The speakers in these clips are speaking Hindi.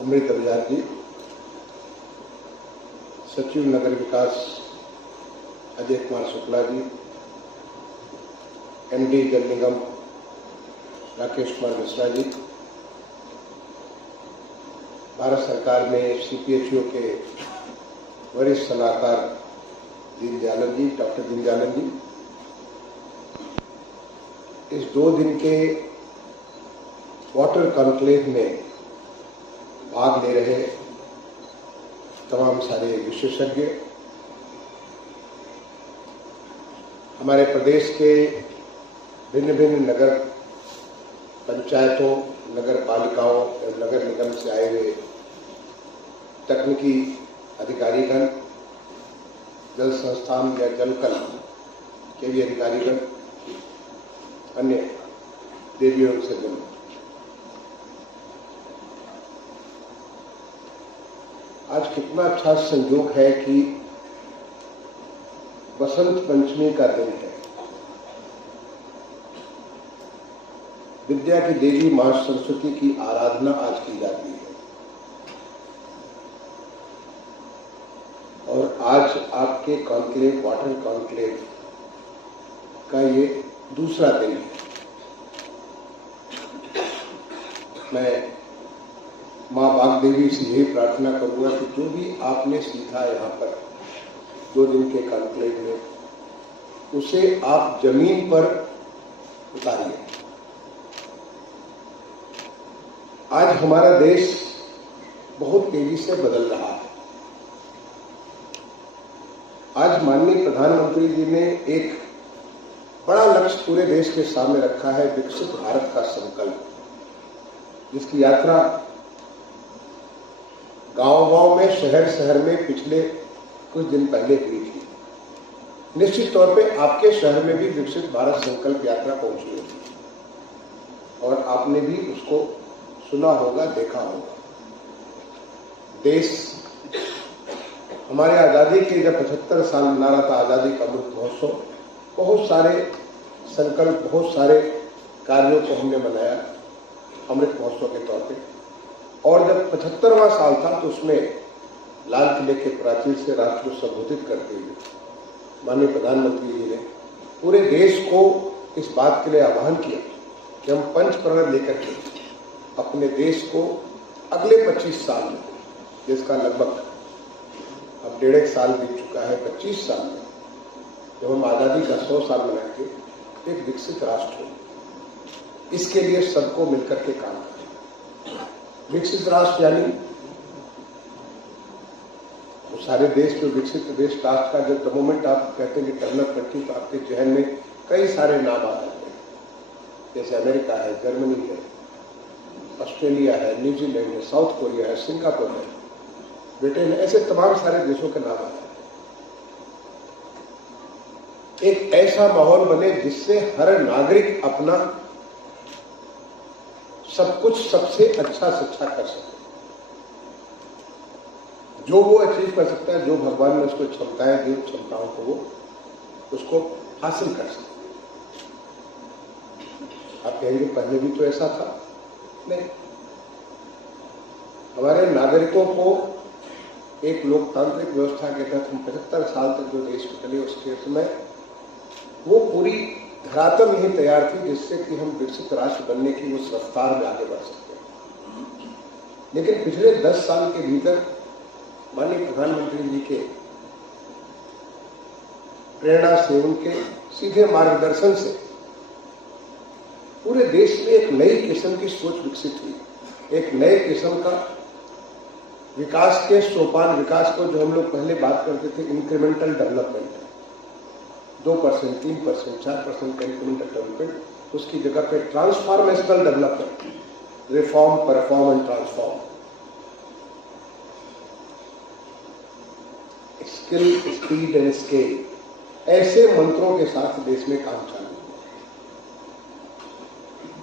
अमृत अभियान जी, सचिव नगर विकास अजय कुमार शुक्ला जी, एमडी जल निगम राकेश कुमार मिश्रा जी, भारत सरकार में सीपीएचओ के वरिष्ठ सलाहकार दीनदयालन जी, डॉक्टर दीनदयालन जी, इस 2 दिन के वाटर कॉन्क्लेव में भाग ले रहे तमाम सारे विशेषज्ञ, हमारे प्रदेश के भिन्न भिन्न नगर पंचायतों, नगर पालिकाओं एवं नगर निगम से आए हुए तकनीकी अधिकारीगण, जल संस्थान या जलकल के भी अधिकारीगण, अन्य देवियों से जन, आज कितना अच्छा संयोग है कि बसंत पंचमी का दिन है। विद्या की देवी मां सरस्वती की आराधना आज की जाती है और आज आपके कॉन्क्लेव, वाटर कॉन्क्लेव का ये दूसरा दिन है। मैं मां वाग्देवी से यही प्रार्थना करूंगा कि जो भी आपने सीखा यहाँ पर 2 दिन के कॉन्क्लेव में, उसे आप जमीन पर उतारिए। आज हमारा देश बहुत तेजी से बदल रहा है। आज माननीय प्रधानमंत्री जी ने एक बड़ा लक्ष्य पूरे देश के सामने रखा है, विकसित भारत का संकल्प, जिसकी यात्रा गांव-गांव में, शहर-शहर में पिछले कुछ दिन पहले हुई थी। निश्चित तौर पे आपके शहर में भी विकसित भारत संकल्प यात्रा पहुंची होगी और आपने भी उसको सुना होगा, देखा होगा। देश हमारे आजादी के जब 75 साल मना रहा था, आजादी का अमृत महोत्सव, बहुत सारे संकल्प, बहुत सारे कार्यों को हमने मनाया अमृत महोत्सव के तौर पे। और जब 75वां साल था तो उसमें लाल किले के प्राचीर से राष्ट्र को संबोधित करते हुए माननीय प्रधानमंत्री जी ने पूरे देश को इस बात के लिए आह्वान किया कि हम पंच प्रण लेकर के अपने देश को अगले 25 साल में, जिसका लगभग अब 1.5 साल बीत चुका है, 25 साल में जब हम आजादी का 100 साल मनाएंगे, एक विकसित राष्ट्र हो। इसके लिए सबको मिलकर के काम करें। विकसित राष्ट्र यानी वो सारे देश जो विकसित देश राष्ट्र का जब मोमेंट आप कहते हैं कि डेवलप कंट्री, तो आपके जहन में कई सारे नाम आ जाते हैं, जैसे अमेरिका है, जर्मनी है, ऑस्ट्रेलिया है, न्यूजीलैंड है, साउथ कोरिया है, सिंगापुर है, ब्रिटेन है, ऐसे तमाम सारे देशों के नाम आ जाते हैं। एक ऐसा माहौल बने जिससे हर नागरिक अपना सब कुछ सबसे अच्छा से अच्छा कर सके, जो वो अचीव कर सकता है, जो भगवान ने उसको क्षमताएं दी, क्षमताओं को वो उसको हासिल कर सके। आप कहेंगे पहले भी तो ऐसा था, नहीं। हमारे नागरिकों को एक लोकतांत्रिक व्यवस्था के तहत हम 75 साल तक जो देश में चले, उसके समय वो पूरी धरातल नहीं तैयार थी जिससे कि हम विकसित राष्ट्र बनने की उस रफ्तार में आगे बढ़ सकते हैं। लेकिन पिछले 10 साल के भीतर माननीय प्रधानमंत्री जी के प्रेरणा से, उनके सीधे मार्गदर्शन से पूरे देश में एक नई किस्म की सोच विकसित हुई। एक नए किस्म का विकास के सोपान, विकास को जो हम लोग पहले बात करते थे इंक्रीमेंटल डेवलपमेंट, 2%, 3%, 4% का इंक्रीमेंटल डेवलपमेंट, उसकी जगह पे transformational development, reform, perform and transform, skill, speed and scale, ऐसे मंत्रों के साथ देश में काम चालू है।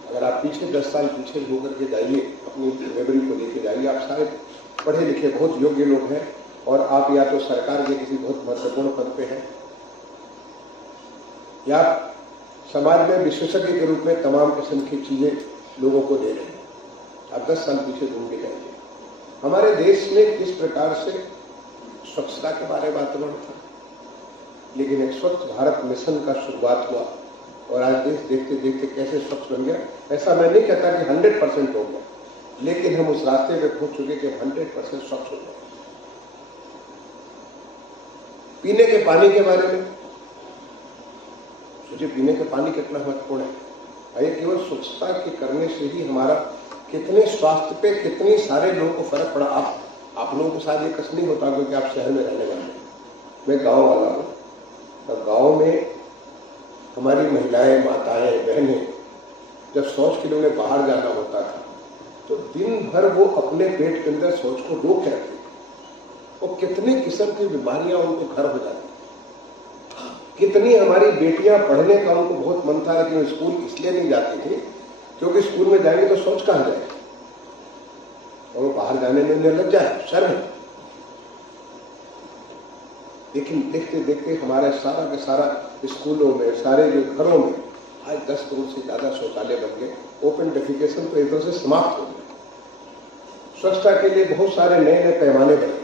अगर आप पीछे 10 साल पीछे होकर के जाइए, अपनी मेमोरी को लेके जाइए, आप सारे पढ़े लिखे बहुत योग्य लोग हैं और आप या तो सरकार के किसी बहुत महत्वपूर्ण पद पे हैं या समाज में विशेषज्ञ के रूप में तमाम किस्म की चीजें लोगों को दे रहे हैं। आप 10 साल पीछे घूम के जाइए, हमारे देश में किस प्रकार से स्वच्छता के बारे में वातावरण था, लेकिन एक स्वच्छ भारत मिशन का शुरुआत हुआ और आज देश देखते देखते कैसे स्वच्छ बन गया। ऐसा मैं नहीं कहता कि 100% हो गया, लेकिन हम उस रास्ते पे पहुंच चुके कि 100% स्वच्छ हो गया। पीने के पानी के बारे में सोचिए, पीने का पानी कितना महत्वपूर्ण है। ये केवल स्वच्छता के करने से ही हमारा कितने स्वास्थ्य पे कितने सारे लोगों को फर्क पड़ा। आप लोगों को शायद ये कष्ट नहीं होता क्योंकि आप शहर में रहने वाले हैं, मैं गांव वाला हूँ। तो गांव में हमारी महिलाएं, माताएं, बहनें जब शौच के लिए बाहर जाना होता था तो दिन भर वो अपने पेट के अंदर शौच को रोक के रखती थी और कितनी किस्म की बीमारियां उनको घर हो जाती। कितनी हमारी बेटियां पढ़ने का उनको बहुत मन था, लेकिन स्कूल इसलिए नहीं जाती थी क्योंकि स्कूल में जाएंगे तो शौच कहाँ जाएगा और वो बाहर जाने में उन्हें लग जाए, शर्म है। लेकिन देखते देखते हमारे सारा के सारा स्कूलों में, सारे जो घरों में आज 10 करोड़ से ज्यादा शौचालय बन गए। ओपन डेफिकेशन तो एक तरह से समाप्त हो गया। स्वच्छता के लिए बहुत सारे नए नए पैमाने बने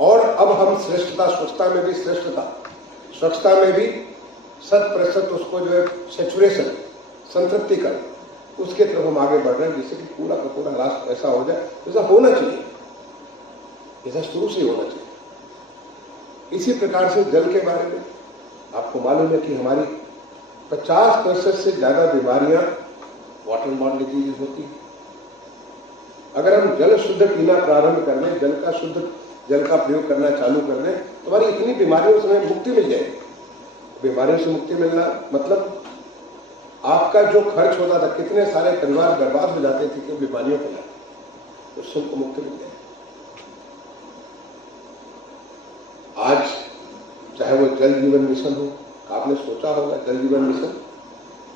और अब हम श्रेष्ठता, स्वच्छता में भी श्रेष्ठता, स्वच्छता में भी 100% उसको जो है सेचुरेशन, संतृप्ति कर, उसके तरफ हम आगे बढ़ रहे हैं, जिससे कि पूरा का पूरा राष्ट्र ऐसा हो जाए जैसा होना चाहिए, जैसा शुरू से होना चाहिए। इसी प्रकार से जल के बारे में आपको मालूम है कि हमारी 50% से ज्यादा बीमारियां वाटर बॉर्न डिजीज होती है। अगर हम जल शुद्ध पीना प्रारंभ कर लें, जल का प्रयोग करना चालू कर दें तो हमारी इतनी बीमारियों से हमें मुक्ति मिल जाएगी। बीमारियों से मुक्ति मिलना मतलब आपका जो खर्च होता था, कितने सारे परिवार बर्बाद हो जाते थे कि बीमारियों के लिए, उससे हमको मुक्ति मिल जाएगी। आज चाहे वो जल जीवन मिशन हो, आपने सोचा होगा जल जीवन मिशन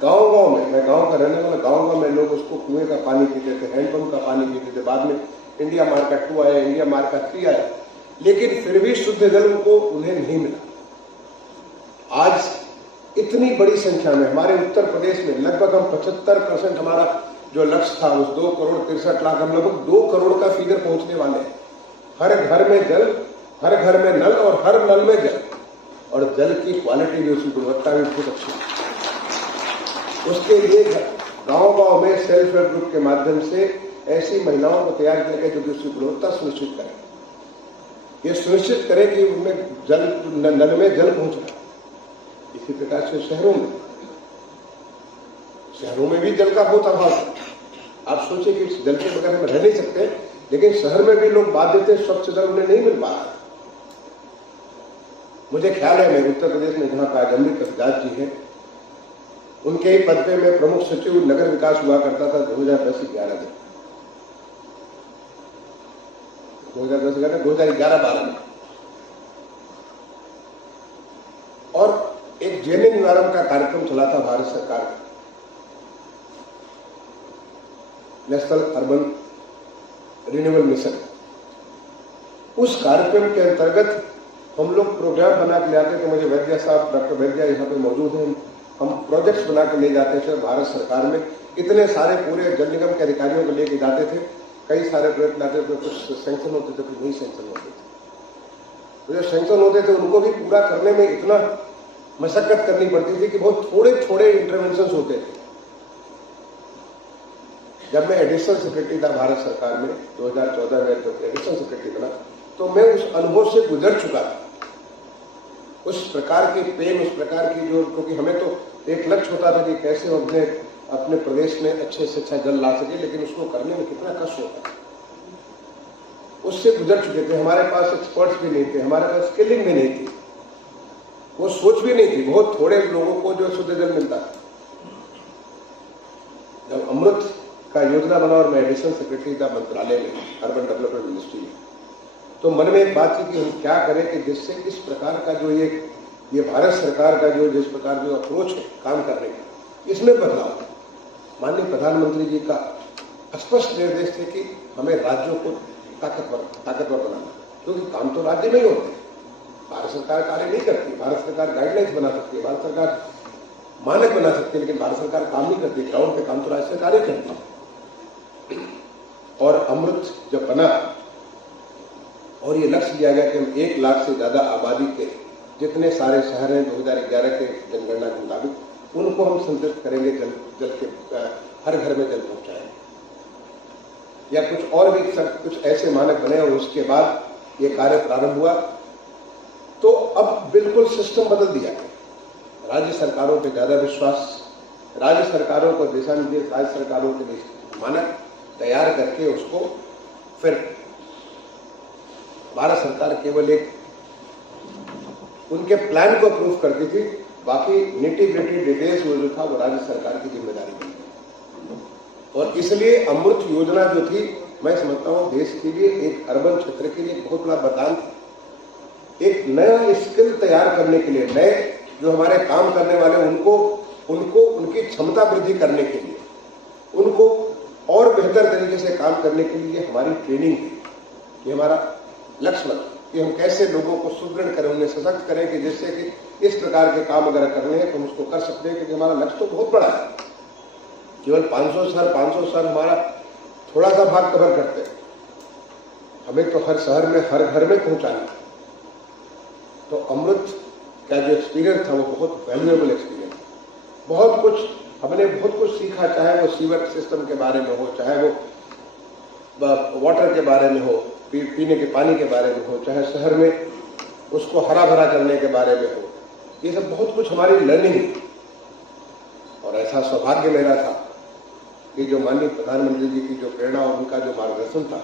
गांव गांव में, मैं गांव का रहने वाला, गांव गांव में लोग उसको कुएं का पानी पीते थे, हैंडपंप का पानी पीते थे। बाद में इंडिया मार्का 2 आया, इंडिया मार्का 3 आया, लेकिन फिर भी शुद्ध जल को उन्हें नहीं मिला। आज इतनी बड़ी संख्या में हमारे उत्तर प्रदेश में लगभग हम 75% हमारा जो लक्ष्य था उस 2 करोड़ 63 लाख, हम लगभग 2 करोड़ का फिगर पहुंचने वाले हैं। हर घर में जल, हर घर में नल और हर नल में जल, और जल की क्वालिटी भी, उसकी गुणवत्ता भी बहुत अच्छी है। उसके लिए गांव गांव में सेल्फ हेल्प ग्रुप के माध्यम से ऐसी महिलाओं को तैयार किया गया जो उसकी गुणवत्ता सुनिश्चित करें, ये सुनिश्चित करें कि उनमें जल, नल में जल पहुंच रहा है। इसी प्रकार से शहरों में भी जल का बहुत अभाव है। आप सोचिए कि जल के बगैर हम रह नहीं सकते, लेकिन शहर में भी लोग बाध्य थे, स्वच्छ जल उन्हें नहीं मिल पा रहा। मुझे ख्याल है मैं उत्तर प्रदेश में जहां का अमृत दास जी हैं, उनके ही पद पे में प्रमुख सचिव नगर विकास हुआ करता था 2010-11 में, 2011-12 में, और एक जेने निवारण का कार्यक्रम चला था भारत सरकार का, नेशनल अर्बन रिन्यूअल मिशन। उस कार्यक्रम के अंतर्गत हम लोग प्रोग्राम बना के ले आते थे। मुझे वैद्य साहब, डॉक्टर वैद्य यहाँ पे मौजूद हैं, हम प्रोजेक्ट्स बना के ले जाते थे भारत सरकार में। इतने सारे पूरे जल निगम के अधिकारियों को लेके जाते थे, कई सारे प्रोजेक्ट लाते थे, कुछ सैंक्शन होते थे, कुछ नहीं सैंक्शन होते थे। तो जो सैंक्शन होते थे उनको भी पूरा करने में इतना मशक्कत करनी पड़ती थी कि बहुत थोड़े थोड़े इंटरवेंशन होते थे। जब मैं एडिशनल सेक्रेटरी था भारत सरकार में 2014 में, जब एडिशनल सेक्रेटरी बना, तो मैं उस अनुभव से गुजर चुका था। उस प्रकार की प्रेम, उस प्रकार की जो, क्योंकि हमें तो एक लक्ष्य होता था कि कैसे हम अपने प्रदेश में अच्छे से अच्छा जल ला सके, लेकिन उसको करने में कितना कष्ट होता है, उससे गुजर चुके थे। हमारे पास एक्सपर्ट्स भी नहीं थे, हमारे पास स्किलिंग भी नहीं थी, वो सोच भी नहीं थी। बहुत थोड़े लोगों को जो शुद्ध जल मिलता था। जब अमृत का योजना बना और मैं एडिशनल सेक्रेटरी था मंत्रालय में, अर्बन डेवलपमेंट मिनिस्ट्री में, तो मन में एक बात थी कि हम क्या करें कि जिससे इस प्रकार का जो ये भारत सरकार का जो जिस प्रकार जो अप्रोच है काम करने का, इसमें बदलाव। माननीय प्रधानमंत्री जी का स्पष्ट निर्देश थे कि हमें राज्यों को ताकतवर बनाना, क्योंकि काम तो राज्य में ही होते हैं। भारत सरकार कार्य नहीं करती, भारत सरकार गाइडलाइंस बना सकती है, भारत सरकार मानक बना सकती है, लेकिन भारत सरकार काम नहीं करती। ग्राउंड पे काम तो राज्य सरकार ही करती है। और अमृत जब बना और ये लक्ष्य लिया गया कि हम 1 लाख से ज्यादा आबादी के जितने सारे शहर हैं 2011 के जनगणना के मुताबिक उनको हम संतुष्ट करेंगे, जल के हर घर में जल पहुंचाएंगे, या कुछ और भी कुछ ऐसे मानक बने और उसके बाद ये कार्य प्रारंभ हुआ। तो अब बिल्कुल सिस्टम बदल दिया गया। राज्य सरकारों पे ज्यादा विश्वास, राज्य सरकारों को दिशा निर्देश, राज्य सरकारों के लिए मानक तैयार करके उसको फिर भारत सरकार केवल एक उनके प्लान को अप्रूव करती थी, बाकी निटी-ग्रिटी डिटेल्स जो था वो राज्य सरकार की जिम्मेदारी थी। और इसलिए अमृत योजना जो थी, मैं समझता हूं देश के लिए, एक अर्बन क्षेत्र के लिए बहुत बड़ा वरदान था। एक नया स्किल तैयार करने के लिए, नए जो हमारे काम करने वाले उनको उनकी क्षमता वृद्धि करने के लिए, उनको और बेहतर तरीके से काम करने के लिए हमारी ट्रेनिंग है। ये हमारा लक्ष्य बना कि हम कैसे लोगों को सुदृढ़ करें, उन्हें सशक्त करें कि जिससे कि इस प्रकार के काम अगर करने हैं तो हम उसको कर सकते हैं, क्योंकि हमारा लक्ष्य तो बहुत बड़ा है। केवल 500 शहर हमारा थोड़ा सा भाग कवर करते हैं, हमें तो हर शहर में, हर घर में पहुंचाना है। तो अमृत का जो एक्सपीरियंस था वो बहुत वैल्यूएबल एक्सपीरियंस, बहुत कुछ हमने बहुत कुछ सीखा, चाहे वो सीवर सिस्टम के बारे में हो, चाहे वो वाटर के बारे में हो, पीने के पानी के बारे में हो, चाहे शहर में उसको हरा भरा करने के बारे में हो, ये सब बहुत कुछ हमारी लर्निंग। और ऐसा सौभाग्य मेरा था कि जो माननीय प्रधानमंत्री जी की जो प्रेरणा और उनका जो मार्गदर्शन था,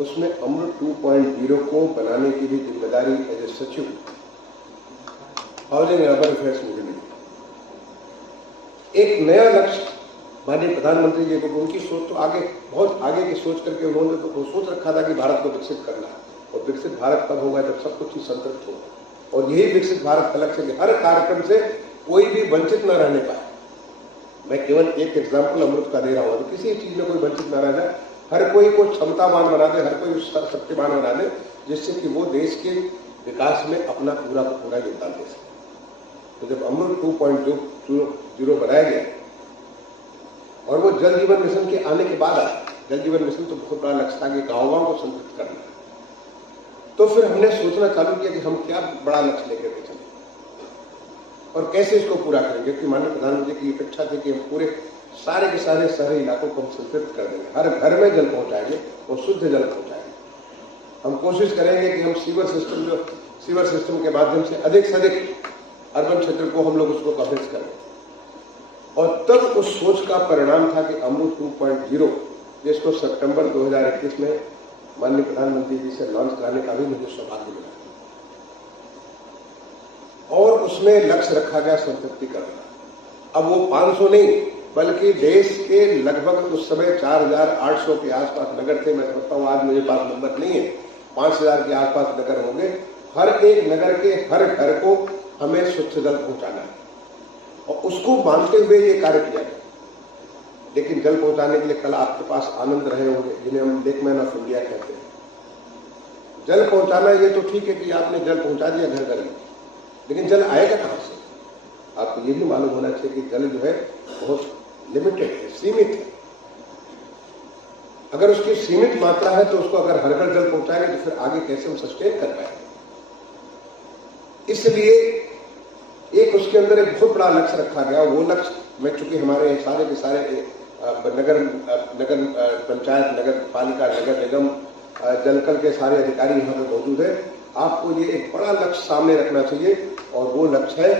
उसमें अमृत 2.0 को बनाने की भी जिम्मेदारी एज ए सचिव हाउसिंग एंड अर्बन अफेयर्स मुझे मिली। एक नया लक्ष्य माननीय प्रधानमंत्री जी को, उनकी सोच तो आगे, बहुत आगे की सोच करके उन्होंने तो सोच रखा था कि भारत को विकसित करना है, और विकसित भारत तब होगा जब सब कुछ ही संतृप्त होगा। और यही विकसित भारत का लक्ष्य है कि हर कार्यक्रम से कोई भी वंचित न रहने पाए। मैं केवल एक एग्जाम्पल अमृत का दे रहा हूं, किसी चीज में कोई वंचित न रह जाए, हर कोई को क्षमतावान बना दे, हर कोई शक्तिमान बना दे, जिससे कि वो देश के विकास में अपना पूरा योगदान दे सके। तो जब अमृत 2.0 बनाया गया और वो जल जीवन मिशन के आने के बाद आया, जल जीवन मिशन तो बहुत बड़ा लक्ष्य था कि गाँव को संतुष्ट करना है, तो फिर हमने सोचना चालू किया कि हम क्या बड़ा लक्ष्य लेकर के चले और कैसे इसको पूरा करेंगे। क्योंकि माननीय प्रधानमंत्री की अपेक्षा थी कि हम पूरे सारे के सारे शहरी इलाकों को हम संतृप्त कर देंगे, हर घर में जल पहुंचाएंगे और शुद्ध जल पहुंचाएंगे। हम कोशिश करेंगे कि हम सीवर सिस्टम के माध्यम से अधिक अर्बन क्षेत्र को हम लोग उसको कवरेज करें। और तब उस सोच का परिणाम था कि अमृत 2.0, जिसको सितंबर 2021 में माननीय प्रधानमंत्री जी से लॉन्च कराने का भी मुझे सौभाग्य मिला। और उसमें लक्ष्य रखा गया संतृप्ति करना। अब वो 500 नहीं, बल्कि देश के लगभग उस समय 4800 के आसपास नगर थे। मैं समझता हूँ, आज मेरे पास नंबर नहीं है, 5000 के आसपास नगर होंगे। हर एक नगर के हर घर को हमें स्वच्छ जल पहुंचाना है, और उसको मानते हुए ये कार्य किया गया। लेकिन जल पहुंचाने के लिए कल आपके पास आनंद रहे होंगे, जिन्हें हम लेकमैन ऑफ इंडिया कहते हैं। जल पहुंचाना ये तो ठीक है कि आपने जल पहुंचा दिया घर घर में, लेकिन जल आएगा कहां से? आपको ये भी मालूम होना चाहिए कि जल जो है बहुत लिमिटेड है, सीमित है। अगर उसकी सीमित मात्रा है तो उसको अगर हर घर जल पहुंचाएंगे तो फिर आगे कैसे हम सस्टेन कर पाएंगे? इसलिए एक उसके अंदर एक बहुत बड़ा लक्ष्य रखा गया। वो लक्ष्य में चूंकि हमारे सारे के सारे नगर पंचायत, नगर पालिका, नगर निगम, जलकल के सारे अधिकारी यहाँ पे मौजूद है, आपको ये एक बड़ा लक्ष्य सामने रखना चाहिए, और वो लक्ष्य है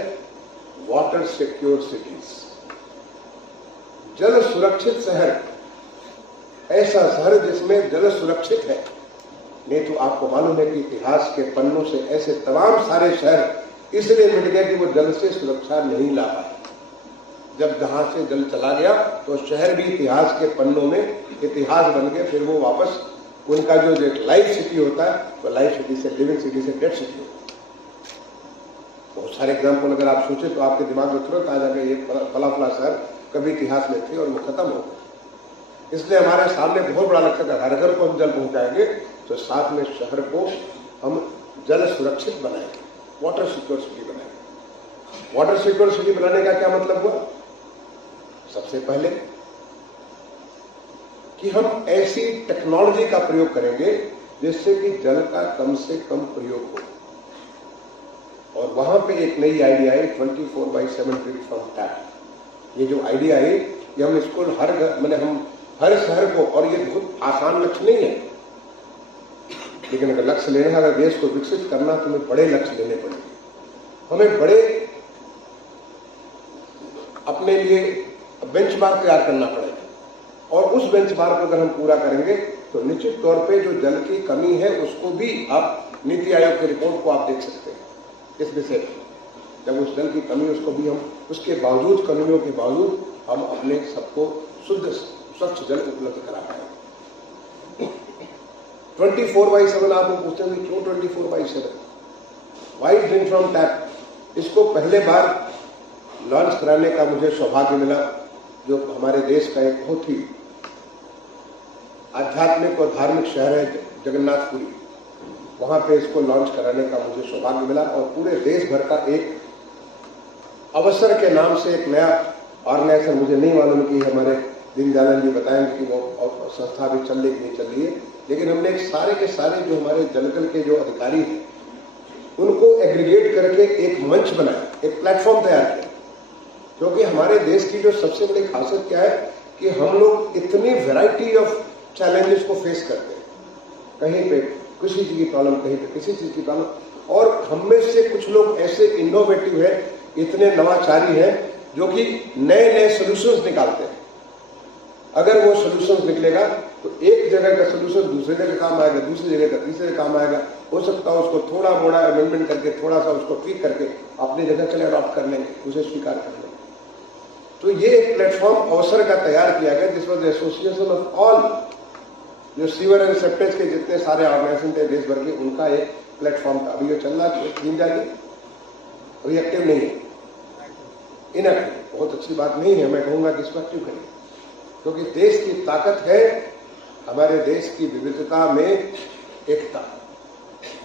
वाटर सिक्योर सिटीज, जल सुरक्षित शहर। ऐसा शहर जिसमें जल सुरक्षित है। नहीं तो आपको मालूम है कि इतिहास के पन्नों से ऐसे तमाम सारे शहर इसलिए मिट गए कि वो जल से सुरक्षा नहीं ला पाए। जब जहां से जल चला गया तो शहर भी इतिहास के पन्नों में इतिहास बन गए। फिर वो वापस उनका जो लाइफ सिटी होता है, वो लाइफ सिटी से, लिविंग सिटी से डेड सिटी होता है। बहुत सारे एग्जाम्पल अगर आप सोचे तो आपके दिमाग में तुरंत आ जाएगा, ये फला फला शहर कभी इतिहास में थे और वो खत्म हो गए। इसलिए हमारे सामने बहुत बड़ा लक्ष्य है, हर घर को हम जल पहुंचाएंगे तो साथ में शहर को हम जल सुरक्षित बनाएंगे, वाटर सिक्योर सिटी बनाएंगे। वाटर सिक्योर सिटी बनाने का क्या मतलब हुआ? सबसे पहले कि हम ऐसी टेक्नोलॉजी का प्रयोग करेंगे जिससे कि जल का कम से कम प्रयोग हो। और वहां पे एक नई आइडिया है 24/7 ड्रिंक फ्रॉम टैप। ये जो आइडिया है ये हम इसको हर हर शहर को, और ये बहुत आसान लक्ष्य नहीं है, लेकिन अगर लक्ष्य लेना है, अगर देश को विकसित करना तो हमें बड़े लक्ष्य लेने पड़ेंगे। हमें बड़े अपने लिए बेंचमार्क तैयार करना पड़ेगा, और उस बेंचमार्क को अगर हम पूरा करेंगे तो निश्चित तौर पे जो जल की कमी है उसको भी आप नीति आयोग की रिपोर्ट को आप देख सकते हैं इस विषय में। जब उस जल की कमी उसको भी हम उसके बावजूद, कमियों के बावजूद हम अपने सबको शुद्ध स्वच्छ जल उपलब्ध करा पाए। 24/7 आप लोग पूछते हैं क्यों 24/7, वाई ड्रिंक फ्रॉम टैप? इसको पहले बार लॉन्च कराने का मुझे सौभाग्य मिला, जो हमारे देश का एक बहुत ही आध्यात्मिक और धार्मिक शहर है जगन्नाथपुरी, वहां पे इसको लॉन्च कराने का मुझे सौभाग्य मिला। और पूरे देश भर का एक अवसर के नाम से एक नया ऑर्गेनाइजेशन, मुझे नहीं मालूम कि हमारे दीनदयाल जी बताएंगे कि वो संस्था भी चल रही कि नहीं चल रही है, लेकिन हमने एक सारे के सारे जो हमारे जलकल के जो अधिकारी हैं उनको एग्रीगेट करके एक मंच बनाया, एक प्लेटफॉर्म तैयार किया। क्योंकि हमारे देश की जो सबसे बड़ी खासियत क्या है कि हम लोग इतनी वैरायटी ऑफ चैलेंजेस को फेस करते हैं, कहीं पे किसी चीज की प्रॉब्लम, कहीं पे किसी चीज की प्रॉब्लम, और हम में से कुछ लोग ऐसे इनोवेटिव है, इतने नवाचारी हैं जो कि नए नए सोल्यूशंस निकालते हैं। अगर वो सोल्यूशंस निकलेगा तो एक जगह का सोल्यूशन दूसरे जगह काम आएगा, दूसरी जगह का तीसरे जगह काम आएगा। हो सकता है उसको थोड़ा मोड़ा अमेंडमेंट करके, थोड़ा सा उसको ट्वीक करके अपनी जगह चले अडॉप्ट कर लेंगे, उसे स्वीकार कर लेंगे। तो ये एक प्लेटफॉर्म अवसर का तैयार किया गया, जिस वॉज एसोसिएशन ऑफ ऑल जो सीवर एंड सेप्टेज के जितने सारे ऑर्गेनाइजेशन थे देश भर के, उनका एक प्लेटफॉर्म था। अभी ये चल रहा है, तीन जाके अभी एक्टिव नहीं है, इनएक्टिव। बहुत अच्छी बात नहीं है, मैं कहूंगा कि इसको एक्टिव करिए, क्योंकि देश की ताकत है हमारे देश की विविधता में एकता।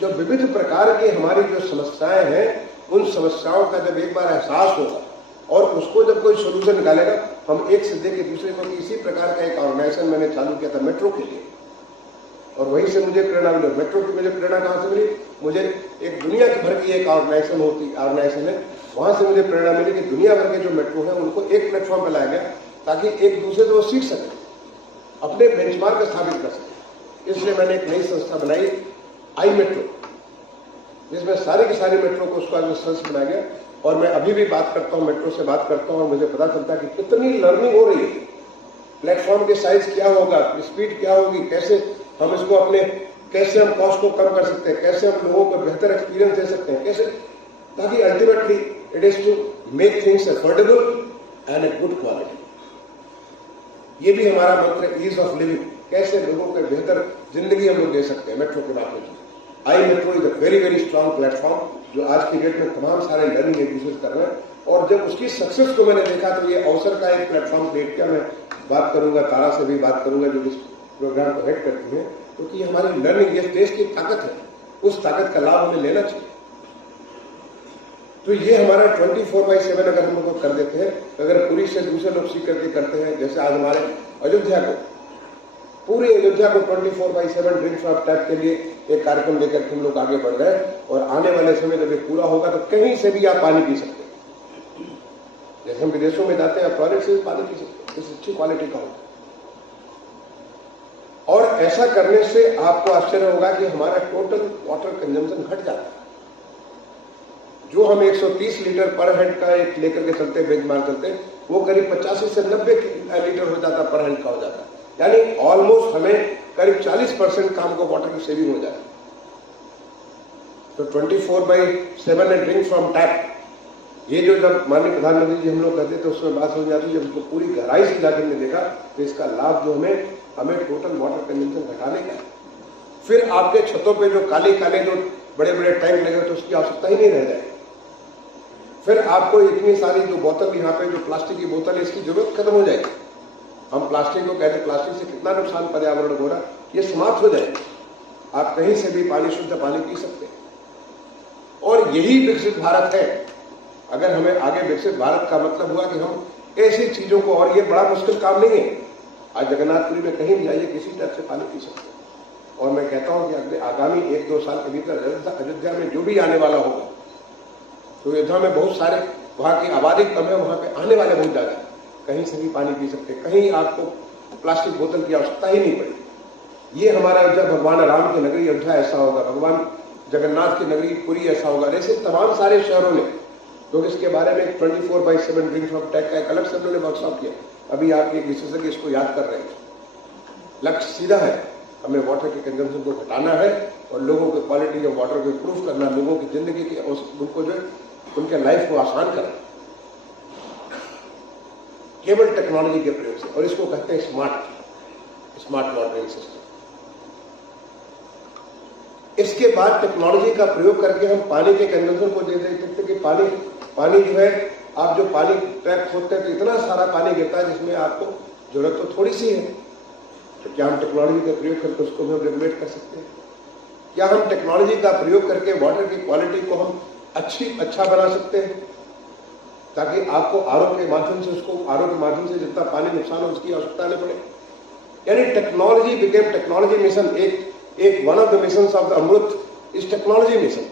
जो विविध प्रकार की हमारी जो समस्याएं हैं, उन समस्याओं का जब एक बार एहसास होगा और उसको जब कोई सोल्यूशन निकालेगा, हम एक से देख दूसरे को। इसी प्रकार का एक ऑर्गेनाइजेशन मैंने चालू किया था मेट्रो के लिए, और वहीं से मुझे प्रेरणा मिली। मेट्रो की मुझे प्रेरणा कहां से मिली? मुझे एक दुनिया भर की एक ऑर्गेनाइजेशन है, वहां से मुझे प्रेरणा मिली कि दुनिया भर के जो मेट्रो है उनको एक प्लेटफॉर्म पर लाया गया, ताकि एक दूसरे से वो सीख सके, अपने बेंचमार्क स्थापित कर सके। इसलिए मैंने एक नई संस्था बनाई, आई मेट्रो, जिसमें सारी की सारी मेट्रो को उसका संस्था बनाया गया। और मैं अभी भी बात करता हूं, मेट्रो से बात करता हूं, और मुझे पता चलता है कि कितनी लर्निंग हो रही है। प्लेटफॉर्म के साइज क्या होगा, स्पीड क्या होगी, कैसे हम इसको कैसे हम कॉस्ट को कम कर सकते हैं, कैसे हम लोगों को बेहतर एक्सपीरियंस दे सकते हैं, कैसे, ताकि ultimately it is to make things affordable and a good quality. ये भी हमारा मंत्र, ईज ऑफ लिविंग, कैसे लोगों को बेहतर जिंदगी हम लोग दे सकते हैं मेट्रो के माध्यम से। I metro is a very very strong platform, जो आज की डेट में तमाम सारे लर्निंग एक दूसरे कर रहे हैं। और जब उसकी सक्सेस को मैंने देखा तो ये अवसर का एक प्लेटफॉर्म क्रिएट किया। मैं बात करूंगा, तारा से भी बात करूंगा जो इस प्रोग्राम को हेड करती है, क्योंकि हमारी लर्निंग, ये देश की ताकत है, उस ताकत का लाभ हमें लेना चाहिए। तो ये हमारा 24/7 अगर हम लोग कर देते हैं, अगर पूरी से दूसरे लोग सीख करके करते हैं, जैसे आज हमारे अयोध्या को, पूरे अयोध्या को 24/7 ड्रिंक फ्रॉम टैप के लिए एक कार्यक्रम लेकर के हम लोग आगे बढ़ रहे हैं। और आने वाले समय जब ये पूरा होगा तो कहीं से भी आप पानी पी सकते हैं। जैसे हम विदेशों में जाते हैं, टॉयलेट से भी पानी पी सकते हैं, इस अच्छी क्वालिटी का होता है। और ऐसा करने से आपको आश्चर्य होगा कि हमारा टोटल वाटर कंजम्पशन घट जाता है। जो हम 130 लीटर पर हेड का एक लेकर के चलते, बेंचमार्क चलते, वो करीब 85 से 90 लीटर हो जाता, पर हेड का हो जाता है। यानी ऑलमोस्ट हमें करीब 40% काम को वाटर की सेविंग हो जाए। तो 24/7 ड्रिंक फ्रॉम टैप, ये जो जब माननीय प्रधानमंत्री जी हम लोग कहते थे उसमें बात समझ जाती, जब उसको पूरी गहराई से जाकर हमने देखा तो इसका लाभ जो हमें टोटल वाटर कंजम्पशन घटाने का है। फिर आपके छतों पे जो काले जो बड़े बड़े टैंक लगे तो उसकी आवश्यकता ही नहीं रह जाएगी। फिर आपको इतनी सारी जो बोतल, यहाँ पे जो प्लास्टिक की बोतल है, इसकी जरूरत खत्म हो जाएगी। हम प्लास्टिक को कहते हैं, प्लास्टिक से कितना नुकसान पर्यावरण को हो रहा है, ये समाप्त हो जाएगी। आप कहीं से भी पानी, शुद्ध पानी पी सकते हैं। और यही विकसित भारत है। अगर हमें आगे विकसित भारत का मतलब हुआ कि हम ऐसी चीजों को, और ये बड़ा मुश्किल काम नहीं है, आज जगन्नाथपुरी में कहीं भी जाइए किसी तरह से पानी पी सकते हैं। और मैं कहता हूं कि अगले आगामी 1-2 साल के भीतर अयोध्या में जो भी आने वाला होगा, तो अयोध्या में बहुत सारे वहां की आबादी कम है, वहां पे आने वाले बहुत ज्यादा, कहीं से भी पानी पी सकते, कहीं आपको प्लास्टिक बोतल की आवश्यकता ही नहीं पड़ी। ये हमारा अयोध्या भगवान राम की नगरी अयोध्या ऐसा होगा, भगवान जगन्नाथ की नगरी पुरी ऐसा होगा। ऐसे तमाम सारे शहरों ने लोग इसके बारे में 24/7 ड्रिंक्स ऑफ टेक का एक अलग से उन्होंने वर्कशॉप किया। अभी आपके विशेषज्ञ इसको याद कर रहे हैं। लक्ष्य सीधा है, हमें वाटर के कंजम्पशन को घटाना है और लोगों की क्वालिटी ऑफ वाटर को इंप्रूव करना, लोगों की जिंदगी की उनको जो है उनके लाइफ को आसान करना, केवल टेक्नोलॉजी के प्रयोग से। और इसको कहते हैं स्मार्ट वाटरिंग सिस्टम। इसके बाद टेक्नोलॉजी का प्रयोग करके हम पानी के कंजम्पशन को दे सकते कि पानी जो है, आप जो पानी ट्रैप होते हैं तो इतना सारा पानी गिरता है जिसमें आपको जरूरत तो थोड़ी सी है। तो क्या हम टेक्नोलॉजी का प्रयोग करके उसको हम रेगुलेट कर सकते हैं? क्या हम टेक्नोलॉजी का प्रयोग करके वाटर की क्वालिटी को हम अच्छा बना सकते हैं, ताकि आपको आरओ के माध्यम से जितना पानी नुकसान हो उसकी आवश्यकता नहीं पड़े? यानी टेक्नोलॉजी बिकेम टेक्नोलॉजी मिशन। एक one of the missions of the Amrit is technology mission.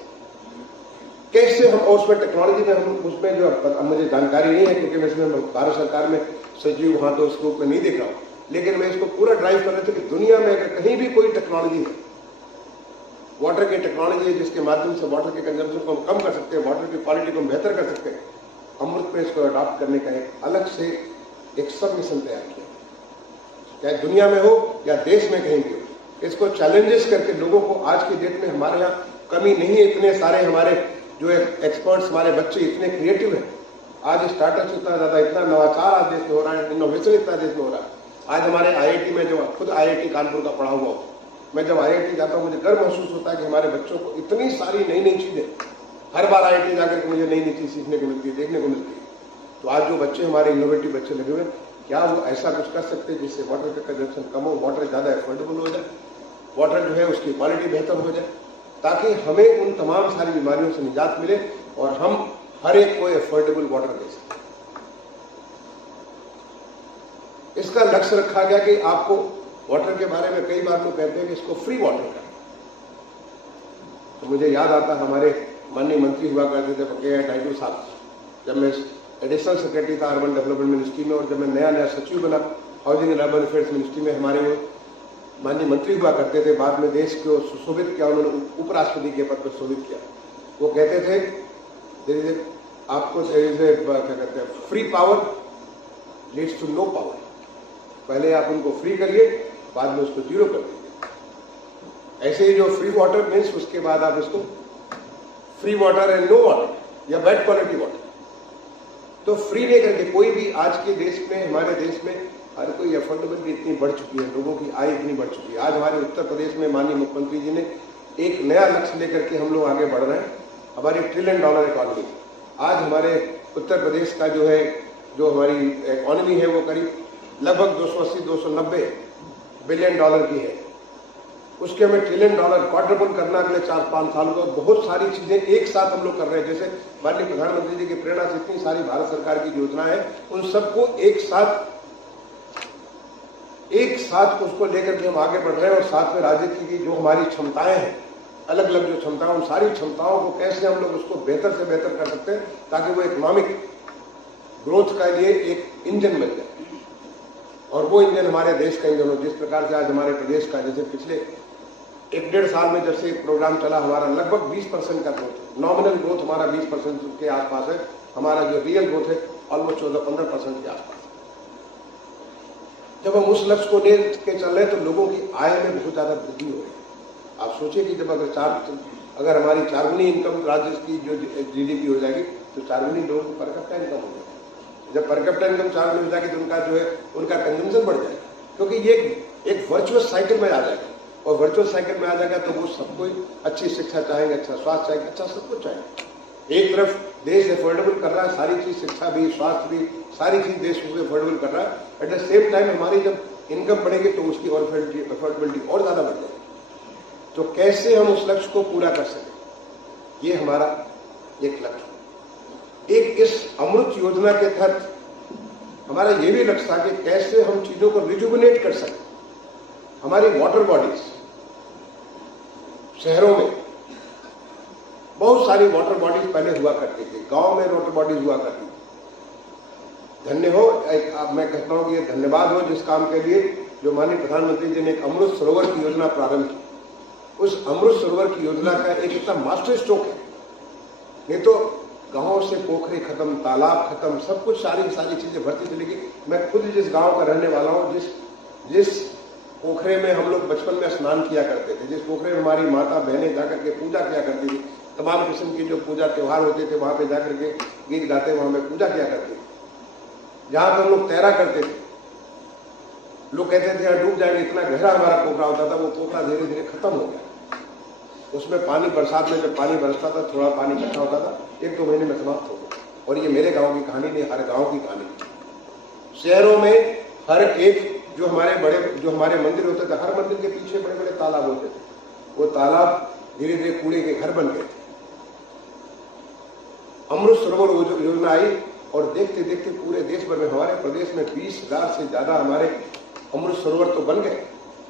कैसे हम उसमें टेक्नोलॉजी में हम उसमें जो मुझे जानकारी नहीं है, क्योंकि मैं इसमें भारत सरकार में सचिव वहां तो उस रूप में नहीं देख रहा हूं, लेकिन मैं इसको पूरा ड्राइव कर रहा था कि दुनिया में अगर कहीं भी कोई टेक्नोलॉजी है, वाटर की टेक्नोलॉजी है जिसके माध्यम से वाटर के कंजम्पशन को हम कम कर सकते हैं, वाटर की क्वालिटी को हम बेहतर कर सकते हैं, अमृत में इसको अडॉप्ट करने का एक अलग से एक सब मिशन तैयार किया, चाहे दुनिया में हो या देश में कहीं भी हो। इसको चैलेंजेस करके लोगों को, आज की डेट में हमारे यहाँ कमी नहीं है, इतने सारे हमारे जो एक्सपर्ट्स, हमारे बच्चे इतने क्रिएटिव हैं। आज स्टार्टअप इतना ज्यादा, इतना नवाचार आज देश में हो रहा है, इनोवेशन इतना देश में हो रहा है। आज हमारे आईआईटी में, जो खुद आईआईटी कानपुर का पढ़ा हुआ हूं, मैं जब आईआईटी जाता हूं मुझे गर्व महसूस होता है कि हमारे बच्चों को इतनी सारी नई नई चीजें, हर बार आईआईटी जाकर के मुझे नई नई चीज सीखने को मिलती है, देखने को मिलती है। तो आज जो बच्चे हमारे इनोवेटिव बच्चे लगे हुए, क्या वो ऐसा कुछ कर सकते हैं जिससे वाटर का कंजम्पशन कम हो, वाटर ज्यादा एफोर्डेबल हो जाए, वाटर जो है उसकी क्वालिटी बेहतर हो जाए, ताकि हमें उन तमाम सारी बीमारियों से निजात मिले और हम हर एक को एफोर्डेबल वाटर दे सकें। इसका लक्ष्य रखा गया कि आपको वाटर के बारे में कई बार तो कहते हैं कि इसको फ्री वाटर का। तो मुझे याद आता हमारे माननीय मंत्री हुआ करते थे फकीर नायडू साहब, जब मैं एडिशनल सेक्रेटरी था अर्बन डेवलपमेंट मिनिस्ट्री में, और जब मैं नया सचिव बना housing and urban affairs ministry में, हमारे वो माननीय मंत्री हुआ करते थे। बाद में देश को सुशोभित किया उन्होंने, उपराष्ट्रपति के पद पर सुशोभित किया। वो कहते थे आपको क्या कहते हैं, free power leads to no power. पहले आप उनको फ्री करिए, बाद में उसको जीरो कर दीजिए। ऐसे ही जो फ्री वाटर मीन्स उसके बाद आप इसको free water and no water या बैड क्वालिटी वाटर। तो फ्री नहीं करके कोई भी, आज के देश में, हमारे देश में हर कोई अफोर्डेबिलिटी इतनी बढ़ चुकी है, लोगों की आय इतनी बढ़ चुकी है। आज हमारे उत्तर प्रदेश में माननीय मुख्यमंत्री जी ने एक नया लक्ष्य लेकर के हम लोग आगे बढ़ रहे हैं। हमारी $1 ट्रिलियन इकोनॉमी, आज हमारे उत्तर प्रदेश का जो हमारी इकोनॉमी है वो करीब लगभग 280-290 बिलियन डॉलर की है। उसके हमें $1 ट्रिलियन क्वाड्रपल करना अगले 4-5 साल को। बहुत सारी चीजें एक साथ हम लोग कर रहे हैं, जैसे माननीय प्रधानमंत्री जी की प्रेरणा से इतनी सारी भारत सरकार की योजना है, उन सबको एक साथ उसको लेकर के हम आगे बढ़ रहे हैं। और साथ में राज्य की जो हमारी क्षमताएं हैं, अलग अलग जो क्षमताएं, उन सारी क्षमताओं को कैसे हम लोग उसको बेहतर से बेहतर कर सकते हैं, ताकि वो इकोनॉमिक ग्रोथ का लिए एक इंजन बन जाए। और वो इंजन हमारे देश का इंजन हो। जिस प्रकार से आज हमारे प्रदेश का, जैसे पिछले 1-1.5 साल में जब से प्रोग्राम चला, हमारा लगभग 20% का ग्रोथ, नॉमिनल ग्रोथ हमारा 20% के आसपास है। हमारा जो रियल ग्रोथ है ऑलमोस्ट 14-15% के आसपास। जब हम उस लक्ष्य को लेकर चल रहे हैं तो लोगों की आय में बहुत ज्यादा वृद्धि हो रही है। आप सोचिए कि जब अगर हमारी 4 गुनी इनकम राज्य की जो जीडीपी हो जाएगी, तो 4 गुनी लोगों को पर कैपिटा इनकम हो जाएगी। जब पर कैपिटा इनकम 4 गुनी हो जाएगी तो उनका जो है उनका कंजम्पशन बढ़ जाएगा, क्योंकि ये एक वर्चुअस साइकिल में आ जाएगा। और वर्चुअल साइकिल में आ जाएगा तो वो सबको अच्छी शिक्षा चाहेंगे, अच्छा स्वास्थ्य चाहेंगे, अच्छा सब कुछ चाहेंगे। एक तरफ देश अफोर्डेबल कर रहा है सारी चीज, शिक्षा भी, स्वास्थ्य भी, सारी चीज देश उसको अफोर्डेबल कर रहा है। एट द सेम टाइम हमारी जब इनकम बढ़ेगी तो उसकी अफोर्डेबिलिटी और ज्यादा बढ़ जाएगी। तो कैसे हम उस लक्ष्य को पूरा कर सकें, ये हमारा एक लक्ष्य। एक इस अमृत योजना के तहत हमारा ये भी लक्ष्य था कि कैसे हम चीजों को रिजुविनेट कर सकें। हमारी वाटर बॉडीज, शहरों में बहुत सारी वाटर बॉडीज पहले हुआ करती थी, गांव में वाटर बॉडीज हुआ करती थी। धन्य हो, मैं कहता हूं कि ये धन्यवाद हो जिस काम के लिए जो माननीय प्रधानमंत्री जी ने एक अमृत सरोवर की योजना प्रारंभ की। उस अमृत सरोवर की योजना का एक इतना मास्टर स्ट्रोक है। नहीं तो गांवों से पोखरे खत्म, तालाब खत्म, सब कुछ सारी चीजें भरती चली गई। मैं खुद जिस गांव का रहने वाला हूं, जिस पोखरे में हम लोग बचपन में स्नान किया करते थे, जिस पोखरे में हमारी माता बहनें जाकर के पूजा किया करती थी, तमाम किस्म की जो पूजा त्योहार होते थे वहां पे जाकर के गीत गाते वहां पे पूजा किया करते थे, जहां पर हम लोग तैरा करते थे। लोग कहते थे यहाँ डूब जाएंगे, इतना गहरा हमारा पोखरा होता था। वो पोखरा धीरे धीरे खत्म हो गया। उसमें पानी, बरसात में जब पानी बरसता था, थोड़ा पानी इकट्ठा होता था, 1-2 महीने में समाप्त हो गया। और ये मेरे गांव की कहानी नहीं, हर गांव की कहानी। शहरों में हर एक जो हमारे मंदिर होते थे, हर मंदिर के पीछे बड़े बड़े तालाब होते थे। वो तालाब धीरे धीरे कूड़े के घर बन गए थे। अमृत सरोवर योजना आई और देखते देखते पूरे देश भर में, हमारे प्रदेश में 20,000 से ज्यादा हमारे अमृत सरोवर तो बन गए।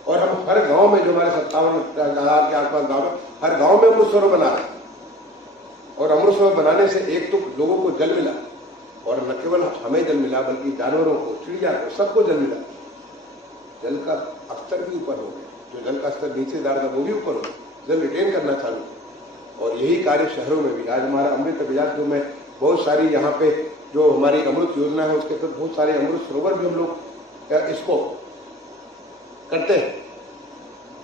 और हम हर गांव में, जो हमारे 57,000 के आसपास गांव है, हर गांव में अमृत सरोवर बना रहे हैं। और अमृत सरोवर बनाने से एक तो लोगों को जल मिला, और न केवल हमें जल मिला बल्कि जानवरों को, चिड़िया को, सबको जल मिला। जल का स्तर भी ऊपर हो गया, जो जल का स्तर नीचे जा रहा था वो भी ऊपर हो गया, जल रिटेन करना चालू किया। और यही कार्य शहरों में भी। आज हमारा अमृत अभियान में बहुत सारी, यहाँ पे जो हमारी अमृत योजना है उसके तहत बहुत सारे अमृत सरोवर भी हम लोग इसको करते हैं।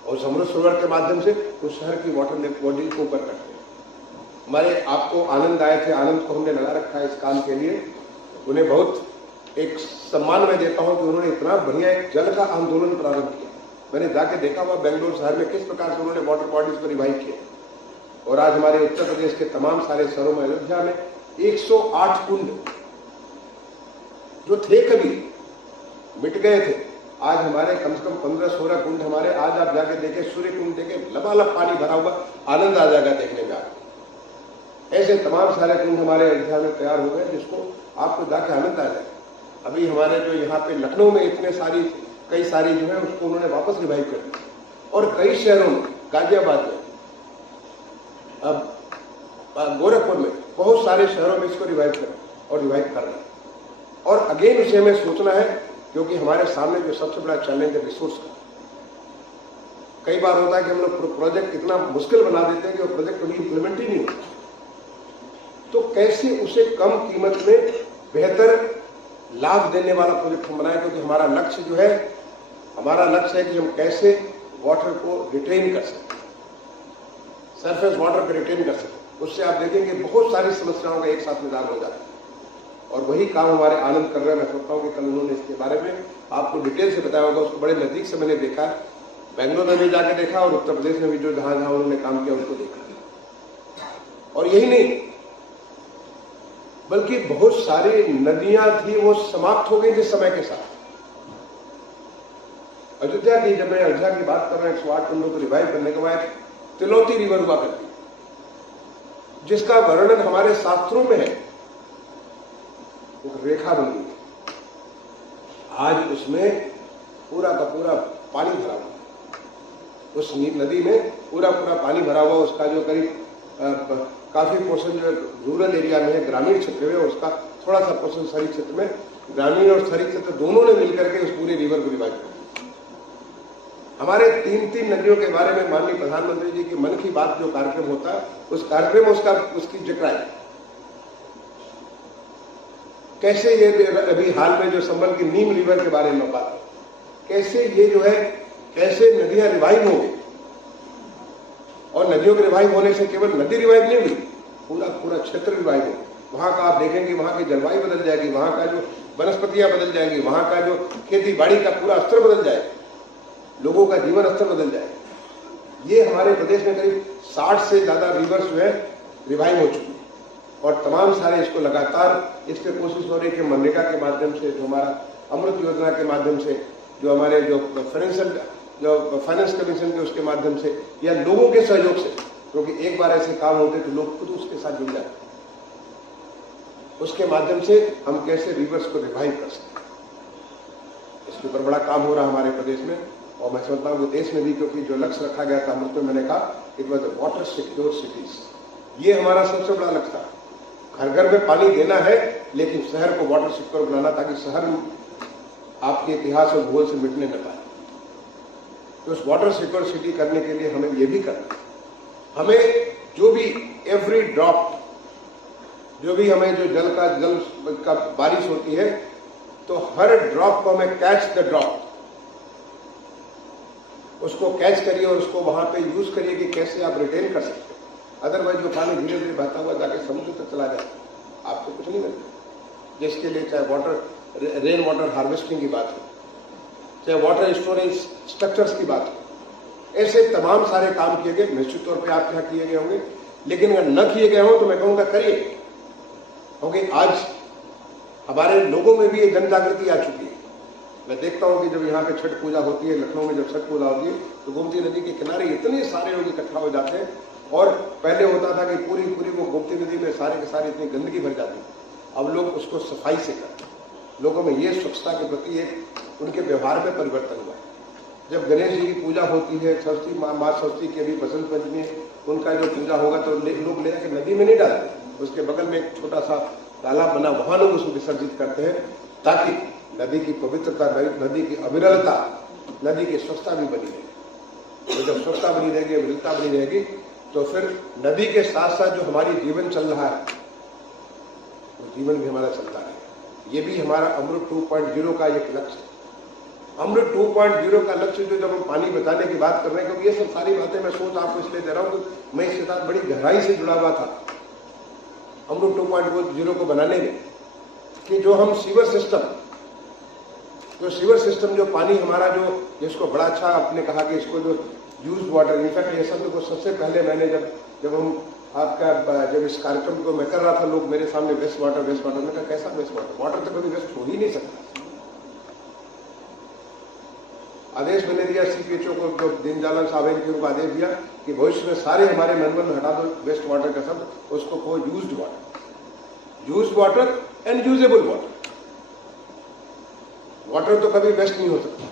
और उस अमृत सरोवर के माध्यम से उस शहर की वाटर बॉडी को ऊपर करते हैं। हमारे आपको आनंद आए थे, आनंद को हमने लगा रखा है इस काम के लिए। उन्हें बहुत एक सम्मान मैं देता हूं कि उन्होंने इतना बढ़िया एक जल का आंदोलन प्रारंभ किया। मैंने जाके देखा हुआ बेंगलुरु शहर में किस प्रकार से उन्होंने वाटर बॉडीज को रिवाइव किया। और आज हमारे उत्तर प्रदेश के तमाम सारे शहरों में, अयोध्या में 108 कुंड जो थे कभी मिट गए थे, आज हमारे कम से कम 15-16 कुंड हमारे, आज आप जाके देखें, सूर्य कुंड देखें, लबालब पानी भरा हुआ, आनंद आ जाएगा देखने में। ऐसे तमाम सारे कुंड हमारे अयोध्या में तैयार हो गए जिसको आपको जाके आनंद आ जाएगा। अभी हमारे जो यहाँ पे लखनऊ में कई सारी जो है उसको उन्होंने वापस रिवाइव कर दिया। और कई शहरों में, गाजियाबाद में, अब गोरखपुर में, बहुत सारे शहरों में इसको रिवाइव कर रहे हैं। और अगेन इसे हमें सोचना है, क्योंकि हमारे सामने जो सबसे बड़ा चैलेंज है रिसोर्स का। कई बार होता है कि हम लोग प्रोजेक्ट इतना मुश्किल बना देते हैं कि वो प्रोजेक्ट कभी इंप्लीमेंट ही नहीं होता। तो कैसे उसे कम कीमत में बेहतर लाभ देने वाला प्रोजेक्ट हम बनाए, क्योंकि हमारा लक्ष्य जो है, हमारा लक्ष्य है कि हम कैसे वाटर को रिटेन कर सकते, सरफेस वाटर को रिटेन कर सकते। उससे आप देखेंगे बहुत सारी समस्याओं का एक साथ निदान हो जाता है। और वही काम हमारे आनंद कर रहे हैं। मैं सोचता हूँ कि कल उन्होंने इसके बारे में आपको डिटेल से बताया होगा। उसको बड़े नजदीक से मैंने देखा, बेंगलोर में भी जाके देखा और उत्तर प्रदेश में भी जो जहां जहां उन्होंने काम किया उसको देखा। और यही नहीं, बल्कि बहुत सारी नदियां थी वो समाप्त हो गई जिस समय के साथ। अयोध्या की, जब मैं अयोध्या की बात कर रहा हूं, 108 कुंडों को रिवाइव करने के बाद तिलौती रिवर हुआ करती, जिसका वर्णन हमारे शास्त्रों में है, वो रेखा बन गई। आज उसमें पूरा का पूरा पानी भरा हुआ है। उस नदी में पूरा पानी भरा हुआ। उसका जो करीब काफी पोर्शन जो रूरल एरिया में है, ग्रामीण क्षेत्र में, उसका थोड़ा सा पोर्शन शहरी क्षेत्र में, ग्रामीण और शहरी क्षेत्र दोनों ने मिलकर के उस पूरे रिवर को रिवाइव किया। हमारे 3 नदियों के बारे में माननीय प्रधानमंत्री जी की मन की बात जो कार्यक्रम होता है, उस कार्यक्रम में उसकी जिक्र है। कैसे ये अभी हाल में जो संबल की नीम रिवर के बारे में बात, कैसे ये जो है, कैसे नदियां रिवाइव हो गई। और नदियों के रिवाइव होने से केवल नदी रिवाइव नहीं हुई, पूरा क्षेत्र रिवाइव हो। वहां का आप देखेंगे, वहां की जलवायु बदल जाएगी, वहां का जो वनस्पतियां बदल जाएंगी, वहां का जो खेती बाड़ी का पूरा स्तर बदल जाएगा, लोगों का जीवन स्तर बदल जाएगा। ये हमारे प्रदेश में करीब 60 से ज्यादा रिवर्स जो है रिवाइव हो चुकी है। और तमाम सारे इसको लगातार इस पर कोशिश हो रही है कि मनरेगा के माध्यम से, जो हमारा अमृत योजना के माध्यम से, जो हमारे जो फाइनेंस कमीशन के उसके माध्यम से, या लोगों के सहयोग से, क्योंकि एक बार ऐसे काम होते तो लोग खुद उसके साथ जुड़ जाते, उसके माध्यम से हम कैसे रिवर्स को रिवाइव कर सकते हैं। उसके ऊपर बड़ा काम हो रहा है हमारे प्रदेश में, और मैं समझता हूँ कि देश में भी, क्योंकि जो लक्ष्य रखा गया था अमृत में, मैंने कहा it was water secure cities. ये हमारा सबसे बड़ा लक्ष्य था। घर घर में पानी देना है, लेकिन शहर को वाटर सिक्योर बनाना, ताकि शहर आपके इतिहास और भूगोल से मिटने न पाए। तो उस वाटर सिक्योर सिटी करने के लिए हमें ये भी करना, हमें जो भी एवरी ड्रॉप, जो भी हमें जो जल का बारिश होती है, तो हर ड्रॉप को हमें कैच द ड्रॉप, उसको कैच करिए और उसको वहां पे यूज करिए कि कैसे आप रिटेन कर सकते हैं। अदरवाइज जो पानी धीरे धीरे बहता हुआ जाके समुद्र तक चला जाए, आपको कुछ नहीं मिलता। जिसके लिए चाहे वाटर रेन वाटर हार्वेस्टिंग की बात हो, चाहे वाटर स्टोरेज स्ट्रक्चर्स की बात हो, ऐसे तमाम सारे काम किए गए। निश्चित तौर पे आपके यहाँ किए गए होंगे, लेकिन अगर न किए गए हों तो मैं कहूँगा करिए, क्योंकि आज हमारे लोगों में भी ये जन जागृति आ चुकी है। मैं देखता हूँ कि जब यहाँ पे छठ पूजा होती है, लखनऊ में जब छठ पूजा होती है, तो गोमती नदी के किनारे इतने सारे लोग इकट्ठा हो जाते हैं। और पहले होता था कि पूरी वो गोमती नदी में सारे के सारे इतनी गंदगी भर जाती है, अब लोग उसको सफाई से करते हैं। लोगों में ये स्वच्छता के प्रति एक उनके व्यवहार में परिवर्तन हुआ है। जब गणेश जी की पूजा होती है, सरस्वती माँ सरस्वती की अभी बसंत पंचमी में उनका जो पूजा होगा, तो लोग ले जाकर नदी में नहीं डालते, उसके बगल में एक छोटा सा तालाब बना, वहां लोग उसको विसर्जित करते हैं, ताकि नदी की पवित्रता, नदी की अविरलता, नदी की स्वच्छता भी बनी रहेगी। तो जब स्वच्छता बनी रहेगी, अविरलता बनी रहेगी, तो फिर नदी के साथ साथ जो हमारी जीवन चल रहा है, वो जीवन भी हमारा चलता रहेगा। ये भी हमारा अमृत 2.0 का एक लक्ष्य है। अमृत 2.0 का लक्ष्य जो, जब हम पानी बचाने की बात कर रहे हैं, क्योंकि ये सब सारी बातें मैं सोच आपको इसलिए दे रहा हूं कि मैं इसके साथ बड़ी गहराई से जुड़ा हुआ था अमृत 2.0 को बनाने में, कि जो हम सीवर सिस्टम जो पानी हमारा जो, जिसको बड़ा अच्छा आपने कहा कि इसको जो यूज वाटर, इनफैक्ट ये सब को सबसे पहले मैंने जब हम आपका जब इस कार्यक्रम को मैं कर रहा था, लोग मेरे सामने वेस्ट वाटर में कहा कैसा वेस्ट वाटर तो कभी वेस्ट हो ही नहीं सकता। आदेश मैंने दिया सीपीएचओ को, जो दीनदयाल साहब को आदेश दिया कि भविष्य में सारे हमारे मैनुअल में हटा दो वेस्ट वाटर का शब्द, उसको कहो used water and usable water. Water तो कभी वेस्ट नहीं हो सकता।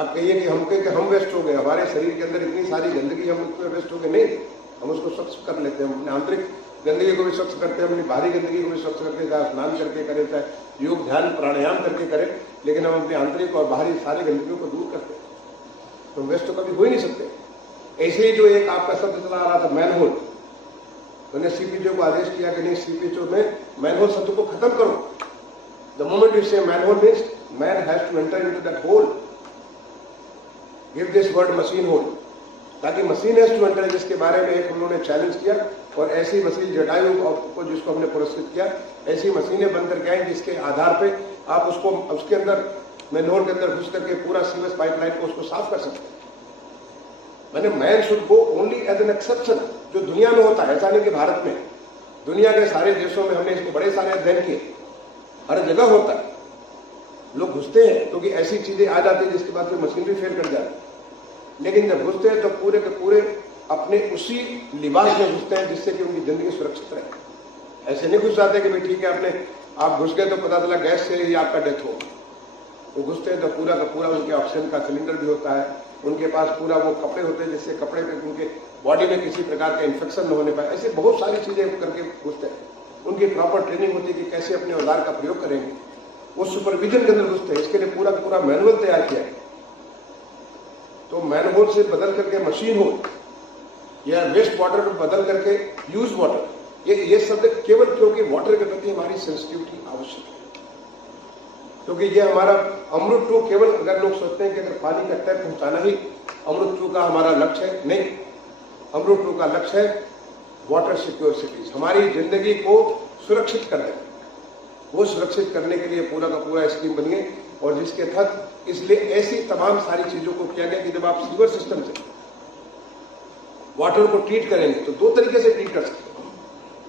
आप कहिए कि हम वेस्ट हो गए, हमारे शरीर के अंदर इतनी सारी गंदगी, हम उसमें वेस्ट हो गए, नहीं, हम उसको स्वच्छ कर लेते हैं। अपने आंतरिक गंदगी को भी स्वच्छ करते हैं, अपनी बाहरी गंदगी को भी स्वच्छ करते हैं, चाहे स्नान करके करें, चाहे योग ध्यान प्राणायाम करके करें, लेकिन हम अपनी आंतरिक और बाहरी सारी गंदगियों को दूर करते हैं, तो वेस्ट तो कभी हो ही नहीं सकते। ऐसे ही जो एक आपका शब्द चला आ रहा था मैनहोल, मैंने सीपीएचओ को आदेश किया कि नहीं, सीपीएचओ में मैनहोल शब्द को खत्म करो। The moment you say manhole means man has to enter into that hole, give this word machine hole, ताकि मशीन हैज टू एंटर, जिसके बारे में एक उन्होंने चैलेंज किया। और ऐसी मशीन जटायु को, जिसको हमने पुरस्कृत किया, ऐसी मशीनें बन करके आए जिसके आधार पे आप उसको उसके अंदर मैनहोल के अंदर घुस करके पूरा सीवेज पाइपलाइन को उसको साफ कर सकते हैं। मैंने man should go only as an exception, जो दुनिया में होता है, ऐसा नहीं कि भारत में, दुनिया के सारे देशों में हमने इसको बड़े सारे अध्ययन किए, हर जगह होता है। लोग घुसते हैं क्योंकि ऐसी चीजें आ जाती है जिसके बाद फिर मशीनरी फेल कर जाती है, लेकिन जब घुसते हैं तो पूरे के पूरे अपने उसी लिबास में घुसते हैं जिससे कि उनकी जिंदगी सुरक्षित रहे। ऐसे नहीं घुस जाते कि भाई ठीक है, अपने आप घुस गए तो पता चला गैस से ही आपका डेथ हो। वो घुसते हैं तो पूरा का पूरा उनके ऑक्सीजन का सिलेंडर भी होता है, उनके पास पूरा वो कपड़े होते हैं जिससे कपड़े पे उनके बॉडी में किसी प्रकार का इन्फेक्शन न होने पाए। ऐसे बहुत सारी चीजें करके घुसते हैं। उनकी प्रॉपर ट्रेनिंग होती है कि कैसे अपने औजार का प्रयोग करेंगे, वो सुपरविजन के अंदर घुसते हैं। इसके लिए पूरा पूरा मैनुअल तैयार किया है। तो मैनहोल से बदल करके मशीन होल या वेस्ट वाटर को बदल करके यूज वाटर, ये शब्द केवल क्योंकि वाटर के प्रति हमारी सेंसिटिविटी आवश्यक है, क्योंकि ये हमारा अमृत 2 केवल, अगर लोग सोचते हैं कि अगर पानी का टैप पहुंचाना ही अमृत 2 का हमारा लक्ष्य है, नहीं, अमृत 2 का लक्ष्य है वाटर सिक्योर सिटीज, हमारी जिंदगी को सुरक्षित कर देना। वो सुरक्षित करने के लिए पूरा का पूरा स्कीम बनी है, और जिसके तहत इसलिए ऐसी तमाम सारी चीजों को किया गया कि जब आप सीवर सिस्टम से वाटर को ट्रीट करेंगे तो 2 तरीके से ट्रीट कर सकते हैं।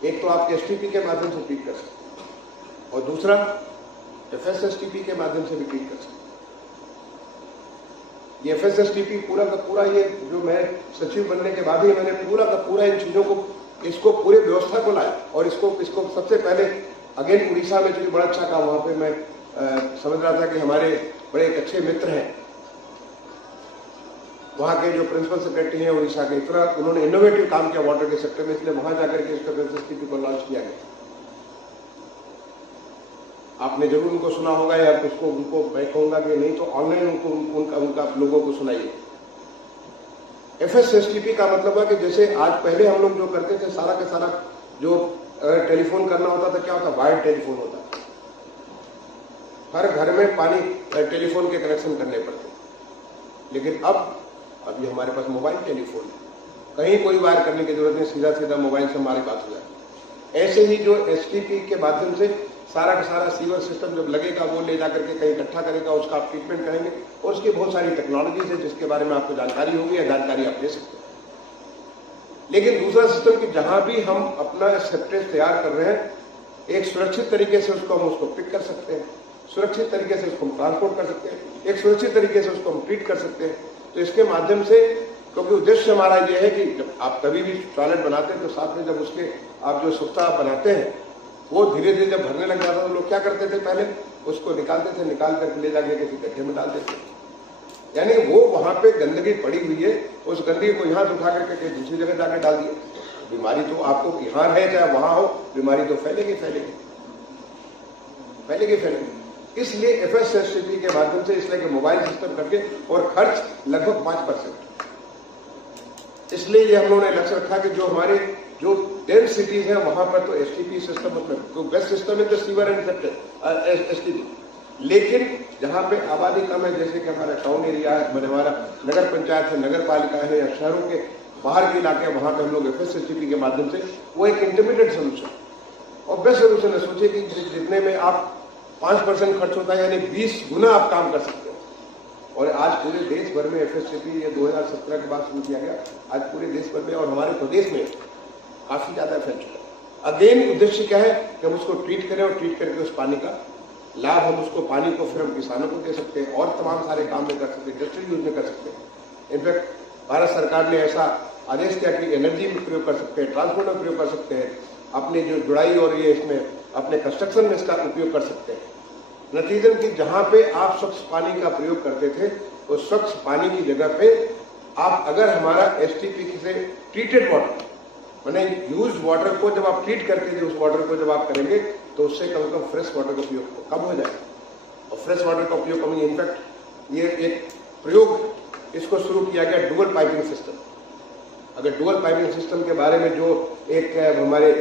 एक तो आप एसटीपी के माध्यम से ट्रीट कर सकते हैं, और दूसरा एफएसएसटीपी के माध्यम से भी ट्रीट कर सकते हैं। ये एफएसएसटीपी पूरा का पूरा, ये जो मैं सचिव बनने के बाद ही मैंने पूरा का पूरा इन चीजों को, इसको पूरी व्यवस्था को लाया, और इसको सबसे पहले अगेन उड़ीसा में जो बड़ा अच्छा काम, वहां पे मैं समझ रहा था कि हमारे बड़े एक अच्छे मित्र हैं, वहाँ के जो प्रिंसिपल सेक्रेटरी हैं उड़ीसा के, इतना उन्होंने इनोवेटिव काम किया वाटर के सेक्टर में, इसलिए वहां जाकर के इसका एसटीपी को लॉन्च किया गया। आपने जरूर उनको सुना होगा, या उसको उनको मैं कहूंगा कि नहीं तो ऑनलाइन उनका लोगों को सुनाइए। FSSTP का मतलब है कि जैसे आज पहले हम लोग जो करते थे, सारा का सारा जो टेलीफोन करना होता था, क्या होता, वायर्ड टेलीफोन होता था, हर घर में पानी टेलीफोन के कनेक्शन करने पड़ते। लेकिन अभी हमारे पास मोबाइल टेलीफोन है, कहीं कोई वायर करने की जरूरत नहीं, सीधा सीधा मोबाइल से हमारी बात हो जाती है। ऐसे ही जो STP के माध्यम से सारा का सारा सीवर सिस्टम जब लगेगा, वो ले जाकर के कहीं इकट्ठा करेगा, उसका आप ट्रीटमेंट करेंगे, और उसकी बहुत सारी टेक्नोलॉजीज है जिसके बारे में आपको जानकारी होगी या जानकारी आप ले सकते हैं। लेकिन दूसरा सिस्टम कि जहां भी हम अपना सेप्टेज तैयार कर रहे हैं, एक सुरक्षित तरीके से उसको हम उसको पिक कर सकते हैं, सुरक्षित तरीके से उसको हम ट्रांसपोर्ट कर सकते हैं, एक सुरक्षित तरीके से उसको हम ट्रीट कर सकते हैं। तो इसके माध्यम से, क्योंकि उद्देश्य हमारा यह है कि जब आप कभी भी टॉयलेट बनाते हैं तो साथ में जब उसके आप जो सुख्ता बनाते हैं, वो धीरे धीरे जब भरने लग जाता तो लोग क्या करते थे, पहले उसको निकालते थे, निकाल करके ले जाके किसी गड्ढे में डालते थे। यानी वो वहां पे गंदगी पड़ी हुई है, उस गंदगी को यहाँ से उठा करके दूसरी जगह जाकर डाल दिए। बीमारी तो आपको यहाँ है चाहे वहां हो, बीमारी तो फैलेगी फैलेगी फैलेगी फैलेगी। इसलिए FSSTP के माध्यम से, इसलिए कि मोबाइल सिस्टम करके, और खर्च लगभग 5%। इसलिए ये हम लोगों ने लक्ष्य रखा कि जो हमारे जो डेंस सिटीज हैं वहां पर तो STP सिस्टम, मतलब तो बेस्ट सिस्टम है तो सीवर एंड STP। लेकिन जहां पे आबादी कम है, जैसे कि हमारा टाउन एरिया है, हमारा नगर पंचायत है, नगर पालिका है, या शहरों के बाहर के इलाके हैं, वहां पे हम लोग FSSTP के माध्यम से वो एक इंटरमीडिएट सोल्यूशन और बेस्ट सोल्यूशन है। सोचिए कि जितने में आप 5% खर्च होता है, यानी 20 गुना आप काम कर सकते हो। और आज पूरे देश भर में FSTP ये 2017 के बाद शुरू किया गया, आज पूरे देश भर में और हमारे प्रदेश में काफी ज्यादा फैल चुका है। अगेन उद्देश्य क्या है कि हम उसको ट्रीट करें, और ट्रीट करके उस पानी का लाभ हम उसको पानी को फिर हम किसानों को दे सकते हैं, और तमाम सारे काम में कर सकते हैं, इंडस्ट्रियल यूज में कर सकते हैं। इनफैक्ट भारत सरकार ने ऐसा आदेश किया कि एनर्जी में प्रयोग कर सकते हैं, ट्रांसपोर्ट में प्रयोग कर सकते हैं, अपने जो जुड़ाई और ये इसमें अपने कंस्ट्रक्शन में इसका उपयोग कर सकते हैं। नतीजन कि जहां पे आप स्वच्छ पानी का प्रयोग करते थे, उस स्वच्छ पानी की जगह पे आप अगर हमारा STP से ट्रीटेड वाटर, मैंने यूज वाटर को जब आप ट्रीट करके उस वाटर को जब आप करेंगे, तो उससे कम से कम फ्रेश वाटर का उपयोग कम हो जाए, और फ्रेश वाटर का उपयोग कम। इनफैक्ट ये एक प्रयोग इसको शुरू किया गया डुअल पाइपिंग सिस्टम। अगर डुअल पाइपिंग सिस्टम के बारे में जो एक हमारे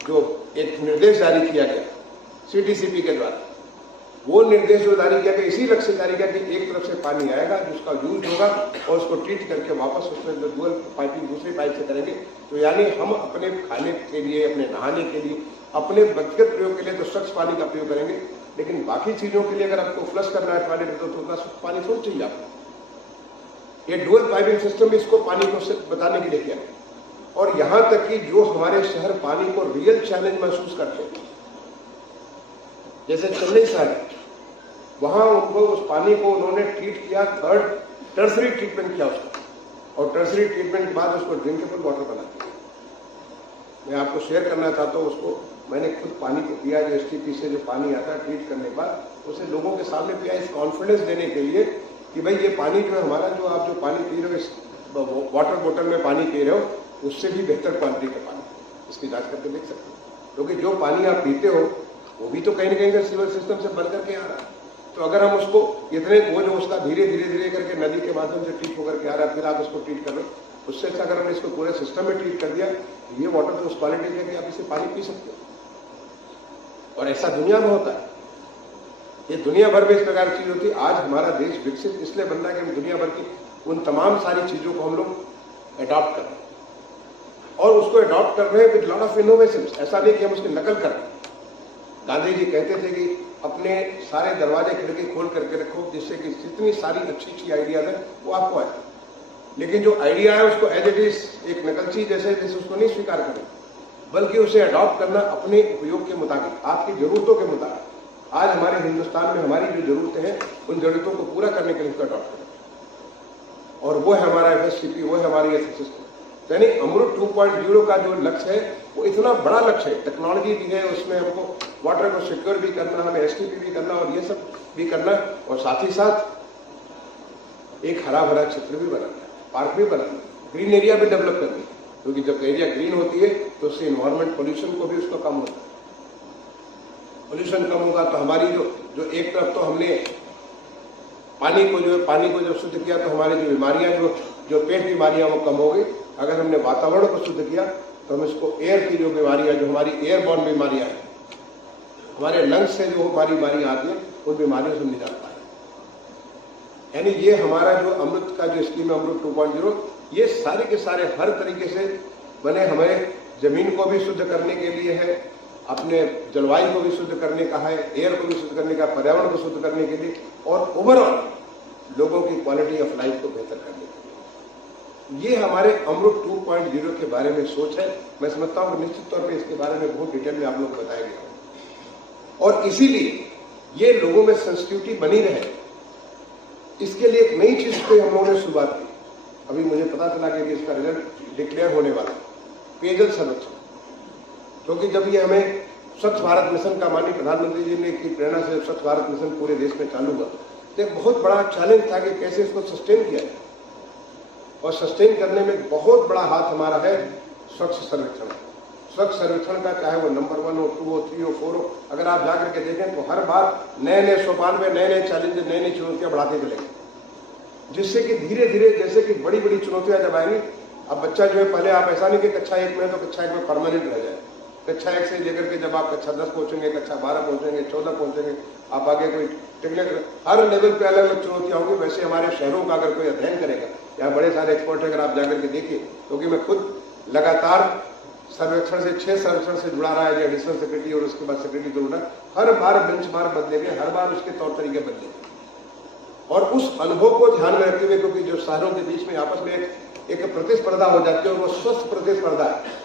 जो एक निर्देश जारी किया गया CTCP के द्वारा, वो निर्देश जो जारी किया गया, इसी लक्ष्य जारी किया कि एक तरफ से पानी आएगा जिसका यूज होगा, और उसको ट्रीट करके वापस उसमें जो डुअल पाइपिंग दूसरी पाइप से करेंगे, तो यानी हम अपने खाने के लिए, अपने नहाने के लिए, अपने व्यक्तिगत प्रयोग के लिए तो स्वच्छ पानी का प्रयोग करेंगे, लेकिन बाकी चीजों के लिए अगर आपको फ्लश करना है टॉयलेट तो उतना स्वच्छ पानी थोड़ा चाहिए आपको। ये डुअल पाइपिंग सिस्टम इसको पानी को बताने के लिए किया, और यहां तक कि जो हमारे शहर पानी को रियल चैलेंज महसूस करते हैं, जैसे चेन्नई शहर है, वहां उनको उस पानी को उन्होंने ट्रीट किया, टर्सरी ट्रीटमेंट किया उसका, और टर्सरी ट्रीटमेंट के बाद उसको ड्रिंकेबल वाटर बना दिया। मैं आपको शेयर करना चाहता हूँ, उसको मैंने खुद पानी को पिया, जो STP से जो पानी आता है ट्रीट करने के बाद, उसे लोगों के सामने पिया, इस कॉन्फिडेंस देने के लिए कि भाई ये पानी जो है हमारा, जो आप जो पानी पी रहे हो, इस वाटर बोतल में पानी पी रहे हो, उससे भी बेहतर क्वालिटी का पानी, इसकी जांच करके देख सकते हो। क्योंकि जो पानी आप पीते हो वो भी तो कहीं ना कहीं सीवर सिस्टम से बन करके आ रहा है। तो अगर हम उसको इतने वो जो उसका धीरे धीरे धीरे करके नदी के माध्यम से ट्रीट होकर के आ रहा है, फिर आप उसको ट्रीट कर रहे हो, उससे अच्छा अगर हमने इसको पूरे सिस्टम में ट्रीट कर दिया, ये वाटर तो उस क्वालिटी है कि आप इसे पानी पी सकते हो। और ऐसा दुनिया में होता है, ये दुनिया भर में इस प्रकार की चीज होती है। आज हमारा देश विकसित इसलिए बन रहा है कि हम दुनिया भर की उन तमाम सारी चीजों को हम लोग अडॉप्ट कर रहे हैं, और उसको अडॉप्ट कर रहे हैं विद लॉट ऑफ इनोवेशन। ऐसा नहीं कि हम उसकी नकल कर रहे हैं। गांधी जी कहते थे कि अपने सारे दरवाजे खिड़की खोल करके रखो, जिससे कि जितनी सारी अच्छी अच्छी आइडियाज है वो आपको आए, लेकिन जो आइडिया है उसको एज इट इज एक नकलची जैसे उसको नहीं स्वीकार करें, बल्कि उसे अडॉप्ट करना अपने उपयोग के मुताबिक, आपकी जरूरतों के मुताबिक। आज हमारे हिंदुस्तान में हमारी जो जरूरतें हैं, उन जरूरतों को पूरा करने के लिए उसको अडॉप्ट करें, और वो है हमारा FSTP, वो है हमारी सिस्टम। यानी अमृत 2.0 का जो लक्ष्य है, वो वो इतना बड़ा लक्ष्य है, टेक्नोलॉजी भी है उसमें, हमको वाटर को सिक्योर भी करना, हमें एसटीपी भी करना और ये सब भी करना, और साथ ही साथ एक हरा भरा क्षेत्र भी बनाना, पार्क भी बनाना, ग्रीन एरिया भी डेवलप करनी, क्योंकि जब एरिया ग्रीन होती है तो उससे इन्वायरमेंट पोल्यूशन को भी उसका कम होता है। पोल्यूशन कम होगा तो हमारी जो एक तरफ तो हमने पानी को जब शुद्ध किया तो हमारी जो बीमारियां जो पेट बीमारियां वो कम हो गई। अगर हमने वातावरण को शुद्ध किया तो हम इसको एयर की जो बीमारियां, जो हमारी एयरबॉर्न बीमारियां हैं, हमारे लंग्स से जो हमारी बीमारियां आती हैं, उन बीमारियों से निजात पाए। यानी ये हमारा जो अमृत का जो स्कीम है, अमृत 2.0, ये सारे के सारे हर तरीके से बने, हमें जमीन को भी शुद्ध करने के लिए है, अपने जलवायु को भी शुद्ध करने का है, एयर को भी शुद्ध करने का, पर्यावरण को शुद्ध करने के लिए, और ओवरऑल लोगों की क्वालिटी ऑफ लाइफ को बेहतर करने के लिए। ये हमारे अमृत 2.0 के बारे में सोच है। मैं समझता हूं कि निश्चित तौर पर इसके बारे में बहुत डिटेल में आप लोग बताया गया, और इसीलिए ये लोगों में संस्कृति बनी रहे, इसके लिए एक नई चीज पे हम लोगों ने शुरुआत की। अभी मुझे पता चला कि इसका रिजल्ट डिक्लेयर होने वाला है, पेयजल संरक्षण। क्योंकि जब ये हमें स्वच्छ भारत मिशन का माननीय प्रधानमंत्री जी ने की प्रेरणा से स्वच्छ भारत मिशन पूरे देश में चालू हुआ, तो एक बहुत बड़ा चैलेंज था कि कैसे इसको सस्टेन किया जाए, और सस्टेन करने में बहुत बड़ा हाथ हमारा है स्वच्छ सर्वेक्षण। स्वच्छ सर्वेक्षण का चाहे वो नंबर 1 हो, 2 हो, 3 हो, 4 हो, अगर आप जाकर के देखें तो हर बार नए नए सोपान में नए नए चैलेंज, नई नई चुनौतियां बढ़ाते चलेंगे, जिससे कि धीरे धीरे जैसे कि बड़ी बड़ी चुनौतियां जब आएंगी, अब बच्चा जो है, पहले आप ऐसा नहीं कि कक्षा 1 में तो कक्षा 1 में परमानेंट रह जाए। कक्षा 1 से लेकर के जब आप कक्षा 10 पहुंचेंगे, कक्षा 12 पहुंचेंगे, 14 पहुंचेंगे, आप आगे कोई टेक्निकल, हर लेवल पे अलग अलग चुनौतियां होंगी। वैसे हमारे शहरों का अगर कोई अध्ययन करेगा, यहाँ बड़े सारे एक्सपर्ट अगर आप जाकर के देखिए, क्योंकि मैं खुद लगातार सर्वेक्षण से 6 सर्वेक्षण से जुड़ा रहा है, एडिशनल सेक्रेटरी और उसके बाद सेक्रेटरी जुड़ा, हर बार बेंचमार्क बदलेंगे, हर बार उसके तौर तरीके बदलेंगे, और उस अनुभव को ध्यान में रखते हुए, क्योंकि जो शहरों के बीच में आपस में एक प्रतिस्पर्धा हो जाती है, और वो स्वस्थ प्रतिस्पर्धा है,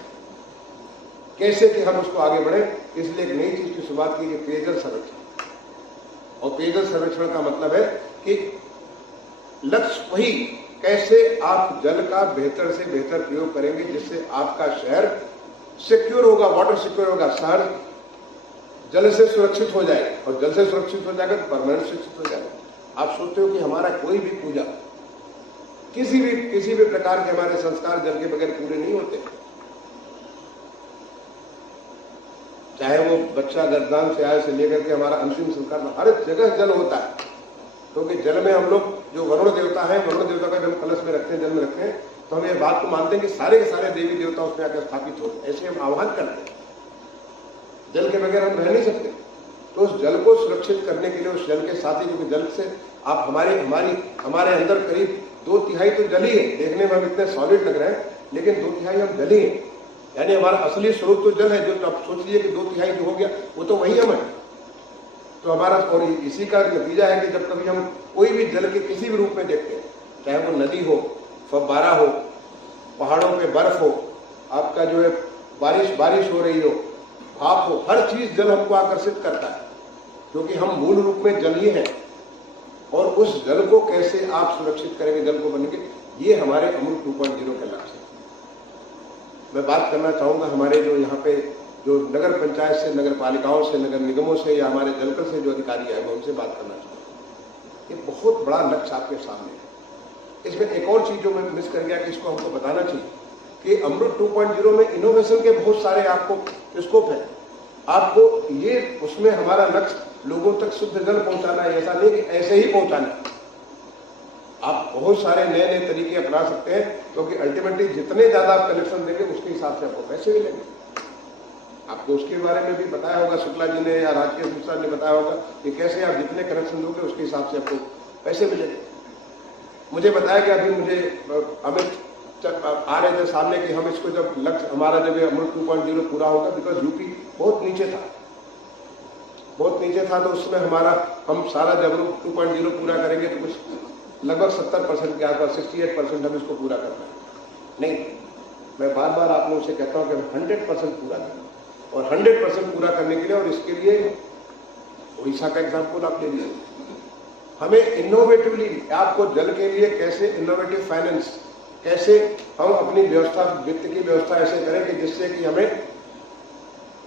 कैसे कि हम उसको आगे बढ़े, इसलिए एक नई चीज की शुरुआत की, पेयजल सर्वेक्षण। और पेयजल सर्वेक्षण का मतलब है कि लक्ष्य वही, कैसे आप जल का बेहतर से बेहतर प्रयोग करेंगे, जिससे आपका शहर सिक्योर होगा, वाटर सिक्योर होगा, शहर जल से सुरक्षित हो जाए, और जल से सुरक्षित हो जाएगा तो परमानेंट सुरक्षित हो जाएगा। आप सोचते हो कि हमारा कोई भी पूजा, किसी भी प्रकार के हमारे संस्कार जल के बगैर पूरे नहीं होते। चाहे वो बच्चा गर्भदान से आए से लेकर के हमारा अंतिम संस्कार, हर जगह जल होता है, क्योंकि जल में हम लोग जो वरुण देवता है, वरुण देवता का जब कलश में रखते हैं, जल में रखते हैं, तो हम ये बात को मानते हैं कि सारे के सारे देवी देवता उसमें आकर स्थापित होते, ऐसे हम आह्वान करते हैं। जल के बगैर हम रह नहीं सकते, तो उस जल को सुरक्षित करने के लिए, उस जल के साथ ही, क्योंकि जल से आप हमारे अंदर करीब 2/3 तो जल ही है। देखने में हम इतने सॉलिड लग रहे हैं, लेकिन 2/3 हम जल ही है, यानी हमारा असली स्वरूप तो जल है। जो आप सोच लीजिए कि 2/3 जो हो गया, वो तो वही हम है। तो हमारा, और इसी का नतीजा है कि जब कभी हम कोई भी जल के किसी भी रूप में देखते हैं, चाहे वो नदी हो, फव्वारा हो, पहाड़ों पे बर्फ हो, आपका जो है बारिश हो रही हो, भाप हो, हर चीज जल हमको आकर्षित करता है, क्योंकि हम मूल रूप में जल ही हैं। और उस जल को कैसे आप सुरक्षित करेंगे, जल को बनेंगे, ये हमारे अमृत 2.0 का लक्ष्य है। मैं बात करना चाहूंगा हमारे जो यहाँ पे जो नगर पंचायत से, नगर पालिकाओं से, नगर निगमों से, या हमारे जलकर से जो अधिकारी आए, मैं उनसे बात करना चाहूंगा। ये बहुत बड़ा लक्ष्य आपके सामने है। इसमें एक और चीज जो मैं मिस कर गया कि इसको हमको बताना चाहिए कि अमृत 2.0 में इनोवेशन के बहुत सारे आपको स्कोप है। आपको ये, उसमें हमारा लक्ष्य लोगों तक शुद्ध जल पहुंचाना है, ऐसा नहीं कि ऐसे ही पहुंचाना। आप बहुत सारे नए नए तरीके अपना सकते हैं, क्योंकि अल्टीमेटली जितने ज्यादा आप कनेक्शन देंगे, उसके हिसाब से आपको पैसे मिलेंगे। आपको उसके बारे में भी बताया होगा शुक्ला जी ने, या राजकीय मिश्रा ने बताया होगा कि कैसे आप जितने कनेक्शन दोगे, उसके हिसाब से आपको पैसे मिलेंगे। मुझे बताया कि अभी मुझे अमित आ रहे थे सामने कि हम इसको जब लक्ष्य हमारा जब अमृत 2.0 पूरा होगा, बिकॉज यूपी बहुत नीचे था, तो उसमें हम सारा जब अमृत 2.0 पूरा करेंगे तो कुछ लगभग 70% के आसपास, 68% हम इसको पूरा करना है। नहीं, मैं बार बार आप लोगों से कहता हूं कि 100% पूरा करना, और 100% पूरा करने के लिए, और इसके लिए उड़ीसा का एग्जाम्पल आप ले लीजिए। हमें इनोवेटिवली, आपको जल के लिए कैसे इनोवेटिव फाइनेंस, कैसे हम अपनी व्यवस्था, वित्त की व्यवस्था ऐसे करें कि जिससे कि हमें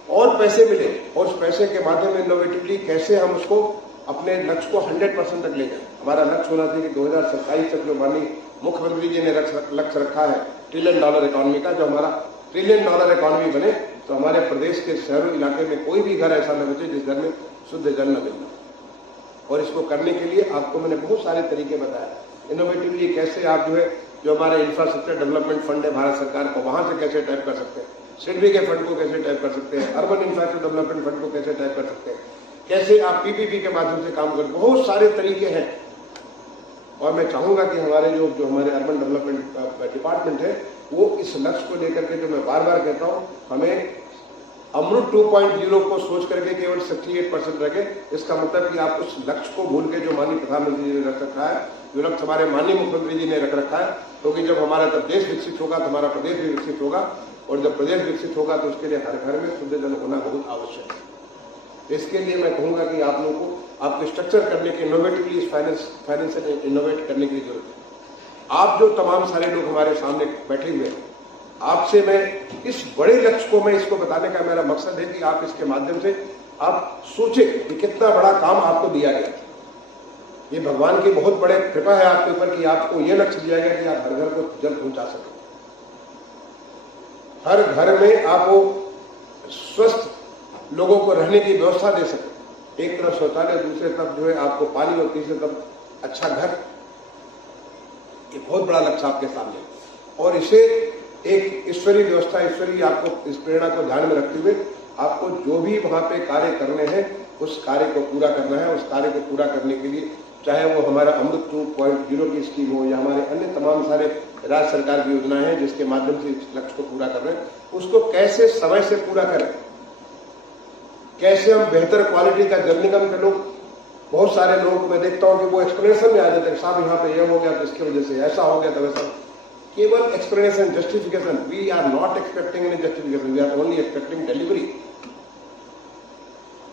और पैसे मिले और उस पैसे के माध्यम में इनोवेटिवली कैसे हम उसको अपने लक्ष्य को 100% तक ले जाए। हमारा लक्ष्य होना चाहिए कि 2027 तक जो माननीय मुख्यमंत्री जी ने लक्ष्य रखा है $1 ट्रिलियन इकोनॉमी का, जो हमारा $1 ट्रिलियन इकोनॉमी बने तो हमारे प्रदेश के शहरों इलाके में कोई भी घर ऐसा न बचे जिस घर में शुद्ध जल न मिलना। और इसको करने के लिए आपको मैंने बहुत सारे तरीके बताए। इनोवेटिवली कैसे आप जो हमारे इंफ्रास्ट्रक्चर डेवलपमेंट फंड है भारत सरकार को, वहां से कैसे टैप कर सकते हैं, सिडबी के फंड को कैसे टैप कर सकते हैं, अर्बन इंफ्रास्ट्रक्चर डेवलपमेंट फंड को कैसे टैप कर सकते हैं, कैसे आप पीपीपी के माध्यम से काम करें, बहुत सारे तरीके हैं। और मैं चाहूंगा कि हमारे जो हमारे अर्बन डेवलपमेंट डिपार्टमेंट है वो इस लक्ष्य को लेकर के, जो मैं बार बार कहता हूं, हमें अमृत 2.0 को सोच करके केवल 68% रखे। इसका मतलब कि आप उस लक्ष्य को भूल के जो माननीय प्रधानमंत्री जी ने रख रखा है, जो लक्ष्य हमारे माननीय मुख्यमंत्री जी ने रख रखा है, क्योंकि जब हमारा तब देश विकसित होगा तो हमारा प्रदेश भी विकसित होगा, और जब प्रदेश विकसित होगा तो उसके लिए हर घर में शुद्ध जल होना बहुत आवश्यक है। इसके लिए मैं कहूंगा कि आप लोगों को आपके स्ट्रक्चर करने के इनोवेटिवली फाइनेंस इनोवेट करने की जरूरत है। आप जो तमाम सारे लोग हमारे सामने बैठे हुए हैं, आपसे मैं इस बड़े लक्ष्य को, मैं इसको बताने का मेरा मकसद है कि आप इसके माध्यम से आप सोचे कि कितना बड़ा काम आपको दिया गया। ये भगवान की बहुत बड़े कृपा है आपके ऊपर कि आपको ये लक्ष्य दिया गया कि आप हर घर को जल पहुंचा सकें, हर घर में आप वो स्वस्थ लोगों को रहने की व्यवस्था दे सके। एक तरफ शौचालय, दूसरे तरफ आपको पानी, और तीसरे तरफ अच्छा घर। ये बहुत बड़ा लक्ष्य आपके सामने, और इसे एक ईश्वरीय व्यवस्था, ईश्वरीय आपको इस प्रेरणा को ध्यान में रखते हुए आपको जो भी वहां पे कार्य करने हैं उस कार्य को पूरा करना है। उस कार्य को पूरा करने के लिए चाहे वो हमारा अमृत 2.0 की स्कीम हो या हमारे अन्य तमाम सारे राज्य सरकार की योजनाएं हैं जिसके माध्यम से इस लक्ष्य को पूरा कर रहे हैं, उसको कैसे समय से पूरा करें, कैसे हम बेहतर क्वालिटी का जल निगम के लोग, बहुत सारे लोग मैं देखता हूं कि वो एक्सप्लेनेशन में आ जाते हैं, साहब यहाँ पे ये हो गया तो इसकी वजह से ऐसा हो गया तो वैसा। केवल explanation, justification, we are not expecting any justification, we are only expecting delivery.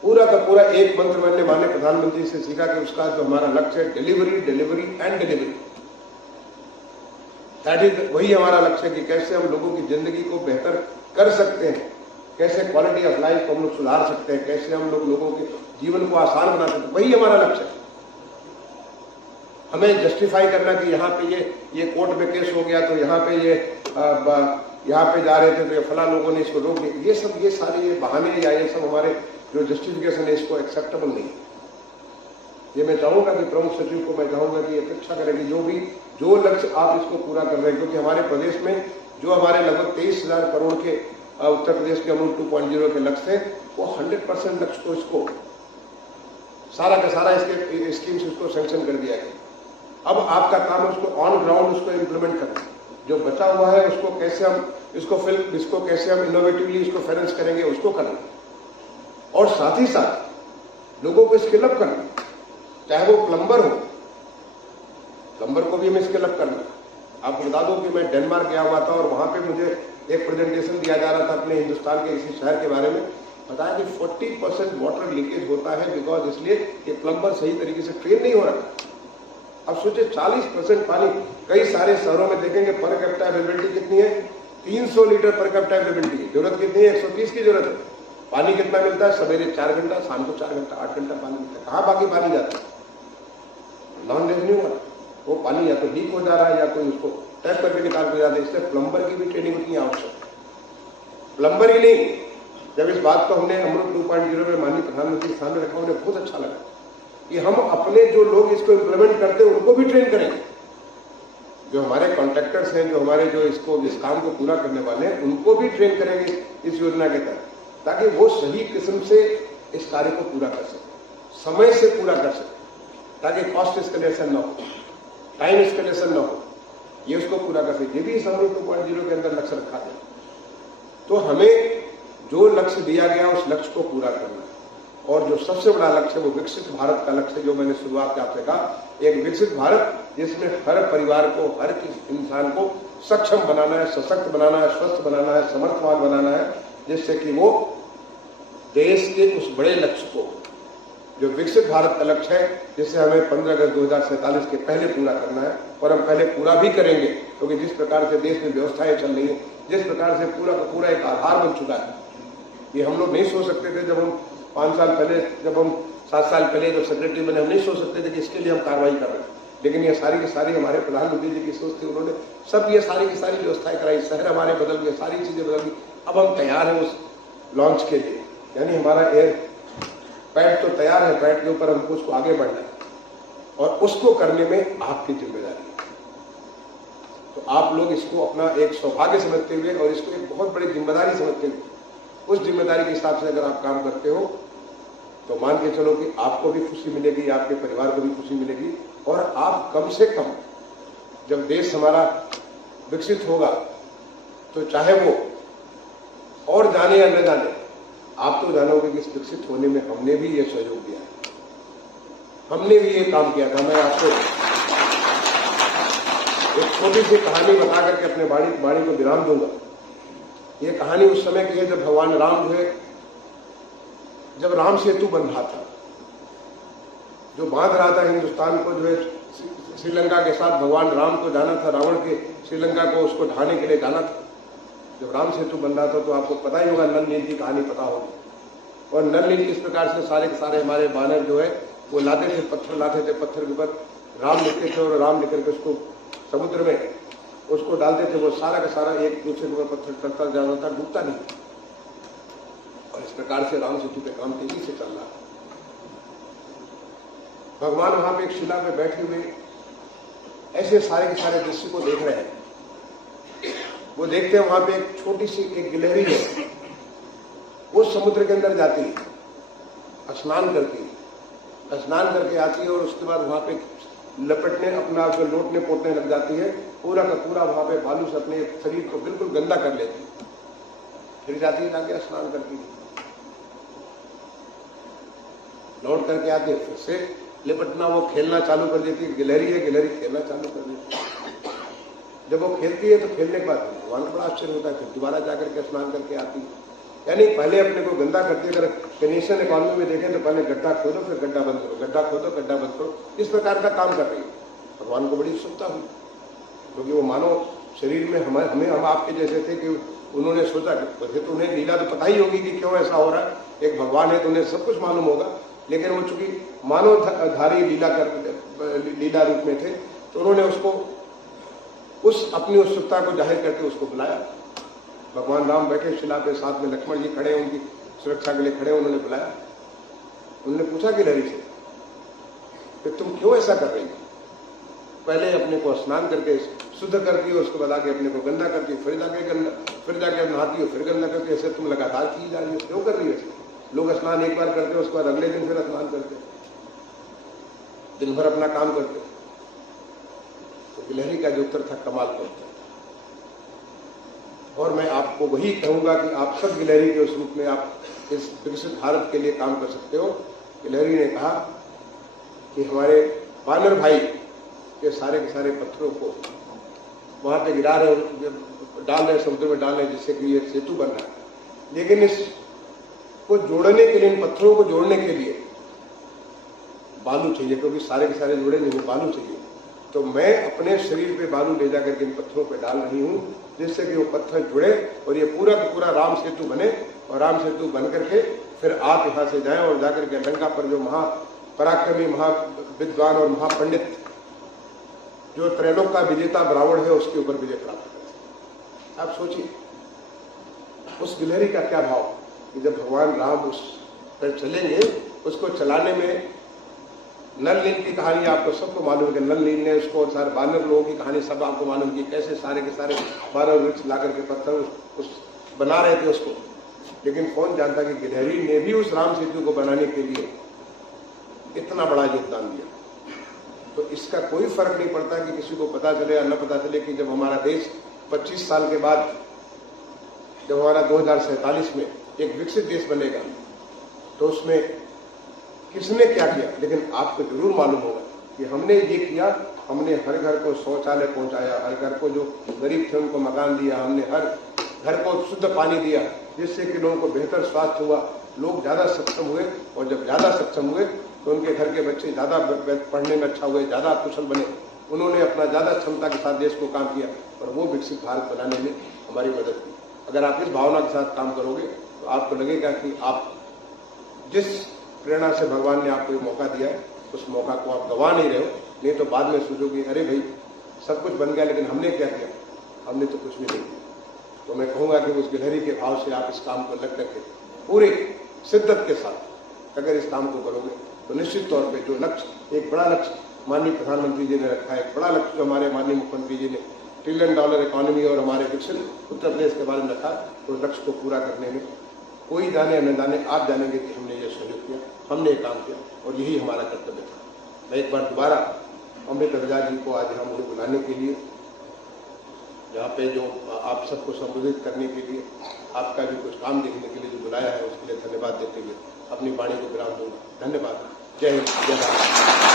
पूरा का पूरा एक मंत्र मैंने माननीय प्रधानमंत्री से सीखा कि उसका जो हमारा लक्ष्य है delivery, delivery and delivery, that is, वही हमारा लक्ष्य है कि कैसे हम लोगों की जिंदगी को बेहतर कर सकते हैं, कैसे क्वालिटी ऑफ लाइफ को हम लोग सुधार सकते हैं, कैसे हम लोगों के जीवन को आसान बना सकते हैं, वही हमारा लक्ष्य है। हमें जस्टिफाई करना कि यहाँ पे ये कोर्ट में केस हो गया तो यहाँ पे यहाँ पे जा रहे थे तो ये फला लोगों ने इसको रोक दिया, ये सारे ये बहाने या ये सब हमारे जो जस्टिफिकेशन है इसको एक्सेप्टेबल नहीं। ये मैं चाहूंगा कि प्रमुख सचिव को मैं चाहूंगा कि अपेक्षा करें कि जो लक्ष्य आप इसको पूरा कर रहे हैं, क्योंकि हमारे प्रदेश में जो हमारे लगभग 23,000 करोड़ के उत्तर प्रदेश के अमृत 2.0 के लक्ष्य है, वो 100% लक्ष्य को इसको सारा का सारा इसके स्कीम्स इसको सैंक्शन कर दिया गया। अब आपका काम है उसको ऑन ग्राउंड उसको इम्प्लीमेंट करना। जो बचा हुआ है उसको कैसे हम इसको कैसे हम इनोवेटिवली इसको फाइनेंस करेंगे, उसको करना, और साथ ही साथ लोगों को स्किल अप करना, चाहे वो प्लम्बर हो, प्लम्बर को भी हमें स्किल अप करना। आपको बता दूं कि मैं डेनमार्क गया हुआ था और वहां पे मुझे एक प्रेजेंटेशन दिया जा रहा था अपने हिंदुस्तान के इसी शहर के बारे में। बताया कि 40% वाटर लीकेज होता है बिकॉज इसलिए कि प्लम्बर सही तरीके से ट्रेन नहीं हो रहा। अब सोचिए 40% पानी, कई सारे शहरों में देखेंगे पर कैपिटा अवेलेबिलिटी कितनी है, 300 लीटर पर कैपिटा अवेलेबिलिटी है, जरूरत कितनी है, 130 की जरूरत है। पानी कितना मिलता है, सवेरे 4 घंटा, शाम को 4 घंटा, 8 घंटा पानी मिलता है। कहाँ बाकी पानी जाता है, नॉन रेवेन्यू वाला, वो पानी या तो लीक हो जा रहा है या कोई उसको टैप करके निकाल के जाते हैं। इसलिए प्लम्बर की भी ट्रेनिंग उतनी आवश्यक है। प्लम्बर ही नहीं, जब इस बात को हमने अमृत 2.0 में माननीय प्रधानमंत्री के सामने रखा, उन्हें बहुत अच्छा लगा कि हम अपने जो लोग इसको इम्प्लीमेंट करते हैं उनको भी ट्रेन करेंगे। जो हमारे कॉन्ट्रैक्टर्स हैं, जो हमारे जो इस काम को पूरा करने वाले हैं, उनको भी ट्रेन करेंगे इस योजना के तहत, ताकि वो सही किस्म से इस कार्य को पूरा कर सके, समय से पूरा कर सके, ताकि कॉस्ट एस्केलेशन न हो, टाइम एस्केलेशन न हो, ये उसको पूरा कर सके। ये भी इस अमृत 2.0 के अंदर लक्ष्य रखा गया। तो हमें जो लक्ष्य दिया गया उस लक्ष्य को पूरा करना है। और जो सबसे बड़ा लक्ष्य है वो विकसित भारत का लक्ष्य, जो मैंने शुरुआत में आपसे कहा, एक विकसित भारत जिसमें हर परिवार को, हर इंसान को सक्षम बनाना है, सशक्त बनाना है, स्वस्थ बनाना है, समर्थवान बनाना है, जिससे कि वो देश के उस बड़े लक्ष्य को, जो विकसित भारत का लक्ष्य है, जिसे हमें 15 अगस्त 2047 के पहले पूरा करना है, और हम पहले पूरा भी करेंगे, क्योंकि जिस प्रकार से देश में व्यवस्थाएं चल रही है, जिस प्रकार से पूरा का पूरा एक आधार बन चुका है, ये हम लोग नहीं सोच सकते थे जब हम 5 साल पहले, जब हम 7 साल पहले जब सेक्रेटरी बने, हम नहीं सोच सकते थे कि इसके लिए हम कार्रवाई कर रहे हैं। लेकिन ये सारी की सारी हमारे प्रधानमंत्री जी की सोच थी, उन्होंने सब ये सारी की सारी व्यवस्थाएं कराई, शहर हमारे बदल गए, सारी चीजें बदल गई। अब हम तैयार हैं उस लॉन्च के लिए, यानी हमारा एयर पैड तो तैयार है, पैड के ऊपर हमको उसको आगे बढ़ना है और उसको करने में आपकी जिम्मेदारी है। तो आप लोग इसको अपना एक सौभाग्य समझते हुए और इसको एक बहुत बड़ी जिम्मेदारी समझते हुए, उस जिम्मेदारी के हिसाब से अगर आप काम करते हो तो मान के चलो कि आपको भी खुशी मिलेगी, आपके परिवार को भी खुशी मिलेगी। और आप कम से कम जब देश हमारा विकसित होगा तो चाहे वो और जाने या न जाने, आप तो जानोगे कि इस विकसित होने में हमने भी ये सहयोग दिया, हमने भी ये काम किया था। मैं आपको एक छोटी सी कहानी बता करके अपने वाणी को विराम दूंगा। ये कहानी उस समय की है जब भगवान राम जो है, जब राम सेतु बन रहा था, जो बांध रहा था हिंदुस्तान को, जो है श्रीलंका के साथ भगवान राम को जाना था, रावण के श्रीलंका को उसको ढाने के लिए जाना था। जब राम सेतु बन रहा था तो आपको पता ही होगा, नल नील की कहानी पता होगी। और नल नील किस प्रकार से सारे के सारे हमारे बानर जो है वो लाते थे, पत्थर लाते थे, पत्थर के ऊपर राम लिखते थे और राम लिख करके उसको समुद्र में उसको डालते थे। वो सारा का सारा एक दूसरे के ऊपर पत्थर चढ़ता जाता था, डूबता नहीं। और इस प्रकार से राम सेतु पे काम तेजी से चल रहा था। भगवान वहां पे एक शिला पे बैठे हुए ऐसे सारे के सारे दृश्य को देख रहे हैं। वो देखते हैं वहां पे एक छोटी सी एक गिलहरी है, वो समुद्र के अंदर जाती है, स्नान करती है, स्नान करके आती है और उसके बाद वहां पे लपटने अपना जो लोटने पोटने लग जाती है, पूरा का पूरा वहां पे बालू से अपने शरीर को बिल्कुल गंदा कर लेती है। फिर जाती है, जाके स्नान करती है, लौट करके आती है, फिर से लिपटना वो खेलना चालू कर देती है। गिलहरी है, गिलहरी खेलना चालू कर देती है। जब वो खेलती है तो खेलने के बाद भगवान को बड़ा आश्चर्य होता है, फिर दोबारा जाकर के स्नान करके आती है। यानी पहले अपने को गंदा करती है। अगर कैनेशियन इकोनॉमी में देखें तो पहले गड्ढा खोदो, फिर गड्ढा बंद करो, गड्ढा खोदो, गड्ढा बंद करो, इस प्रकार का काम कर रही है। भगवान को बड़ी उत्सुकता हुई, क्योंकि वो मानव शरीर में हम आपके जैसे थे कि उन्होंने सोचा कि तो उन्हें लीला तो पता ही होगी कि क्यों ऐसा हो रहा है। एक भगवान है तो उन्हें सब कुछ मालूम होगा, लेकिन वो चूंकि मानवधारी लीला रूप में थे तो उन्होंने उसको उस अपनी उत्सुकता को जाहिर करके उसको बुलाया। भगवान राम बैठे शिला पे, साथ में लक्ष्मण जी खड़े, उनकी सुरक्षा के लिए खड़े, उन्होंने बुलाया। उन्होंने पूछा गिलहरी से कि तुम क्यों ऐसा कर रही हो? पहले अपने को स्नान करके शुद्ध करती हो, उसको बता के अपने को गंदा करती हो, फिर जाके नहाती हो, फिर गंदा करती हो, ऐसे तुम लगातार की जा रही हो, क्यों कर रही हो? लोग स्नान एक बार करते हो, उसके बाद अगले दिन फिर स्नान करते, दिन भर अपना काम करते। तो गिलहरी का जो उत्तर था कमाल का उत्तर, और मैं आपको वही कहूंगा कि आप सब गिलहरी के उस रूप में आप इस विकसित भारत के लिए काम कर सकते हो। गिलहरी ने कहा कि हमारे बानर भाई के सारे पत्थरों को वहां पे गिरा रहे, डाल रहे, समुद्र में डाल रहे, जिससे कि ये सेतु बन रहा है, लेकिन इसको जोड़ने के लिए, इन पत्थरों को जोड़ने के लिए बालू चाहिए, क्योंकि सारे के सारे जुड़े नहीं, बालू चाहिए। तो मैं अपने शरीर पे बालू ले जाकर के इन पत्थरों पे डाल रही हूं, जिससे कि वो पत्थर जुड़े और ये पूरा का पूरा राम सेतु बने, और राम सेतु बन करके फिर आप यहां से जाएं और जाकर के लंका पर जो महापराक्रमी, महाविद्वान और महापंडित, जो त्रैलोक का विजेता रावण है, उसके ऊपर विजय प्राप्त करें। आप सोचिए उस गिलहरी का क्या भाव कि जब भगवान राम उस पर चलेंगे, उसको चलाने में नल नील की कहानी आपको सबको मालूम है कि नल नील ने उसको, और सारे बानर लोगों की कहानी सब आपको मालूम की, कैसे सारे के सारे 12 वृक्ष ला करके पत्थर उस बना रहे थे उसको। लेकिन कौन जानता कि गिलहरी ने भी उस राम सेतु को बनाने के लिए इतना बड़ा योगदान दिया। तो इसका कोई फर्क नहीं पड़ता कि किसी को पता चले या न पता चले कि जब हमारा देश 25 साल के बाद, जब हमारा 2047 में एक विकसित देश बनेगा, तो उसमें किसने क्या किया, लेकिन आपको जरूर मालूम होगा कि हमने ये किया। हमने हर घर को शौचालय पहुंचाया, हर घर को जो गरीब थे उनको मकान दिया, हमने हर घर को शुद्ध पानी दिया, जिससे कि लोगों को बेहतर स्वास्थ्य हुआ, लोग ज्यादा सक्षम हुए, और जब ज्यादा सक्षम हुए तो उनके घर के बच्चे ज्यादा पढ़ने में अच्छा हुए, ज्यादा कुशल बने, उन्होंने अपना ज्यादा क्षमता के साथ देश को काम किया और वो विकसित भारत बनाने में हमारी मदद की। अगर आप इस भावना के साथ काम करोगे तो आपको लगेगा कि आप जिस प्रेरणा से भगवान ने आपको ये मौका दिया है उस मौका को आप गंवा नहीं रहे हो। नहीं तो बाद में सोचोगे अरे भाई सब कुछ बन गया लेकिन हमने क्या किया, हमने तो कुछ भी नहीं किया। तो मैं कहूँगा कि उस गिलहरी के भाव से आप इस काम को लग करके पूरे शिद्दत के साथ अगर इस काम को करोगे तो निश्चित तौर पे जो लक्ष्य, एक बड़ा लक्ष्य माननीय प्रधानमंत्री जी ने रखा है, एक बड़ा लक्ष्य जो हमारे माननीय मुख्यमंत्री जी ने $1 ट्रिलियन इकोनॉमी और हमारे विकसित उत्तर प्रदेश के बारे में रखा, उस लक्ष्य को पूरा करने में कोई दाने न दाने आप जानेंगे कि हमने ये सहयोग किया, हमने ये काम किया और यही हमारा कर्तव्य था। मैं एक बार दोबारा अमृत अग्रजा जी को आज हम उन्हें बुलाने के लिए, यहाँ पे जो आप सबको संबोधित करने के लिए, आपका भी कुछ काम देखने के लिए जो बुलाया है उसके लिए धन्यवाद देते हुए अपनी वाणी को विराम दूंगा। धन्यवाद। जय हिंद, जय भारत।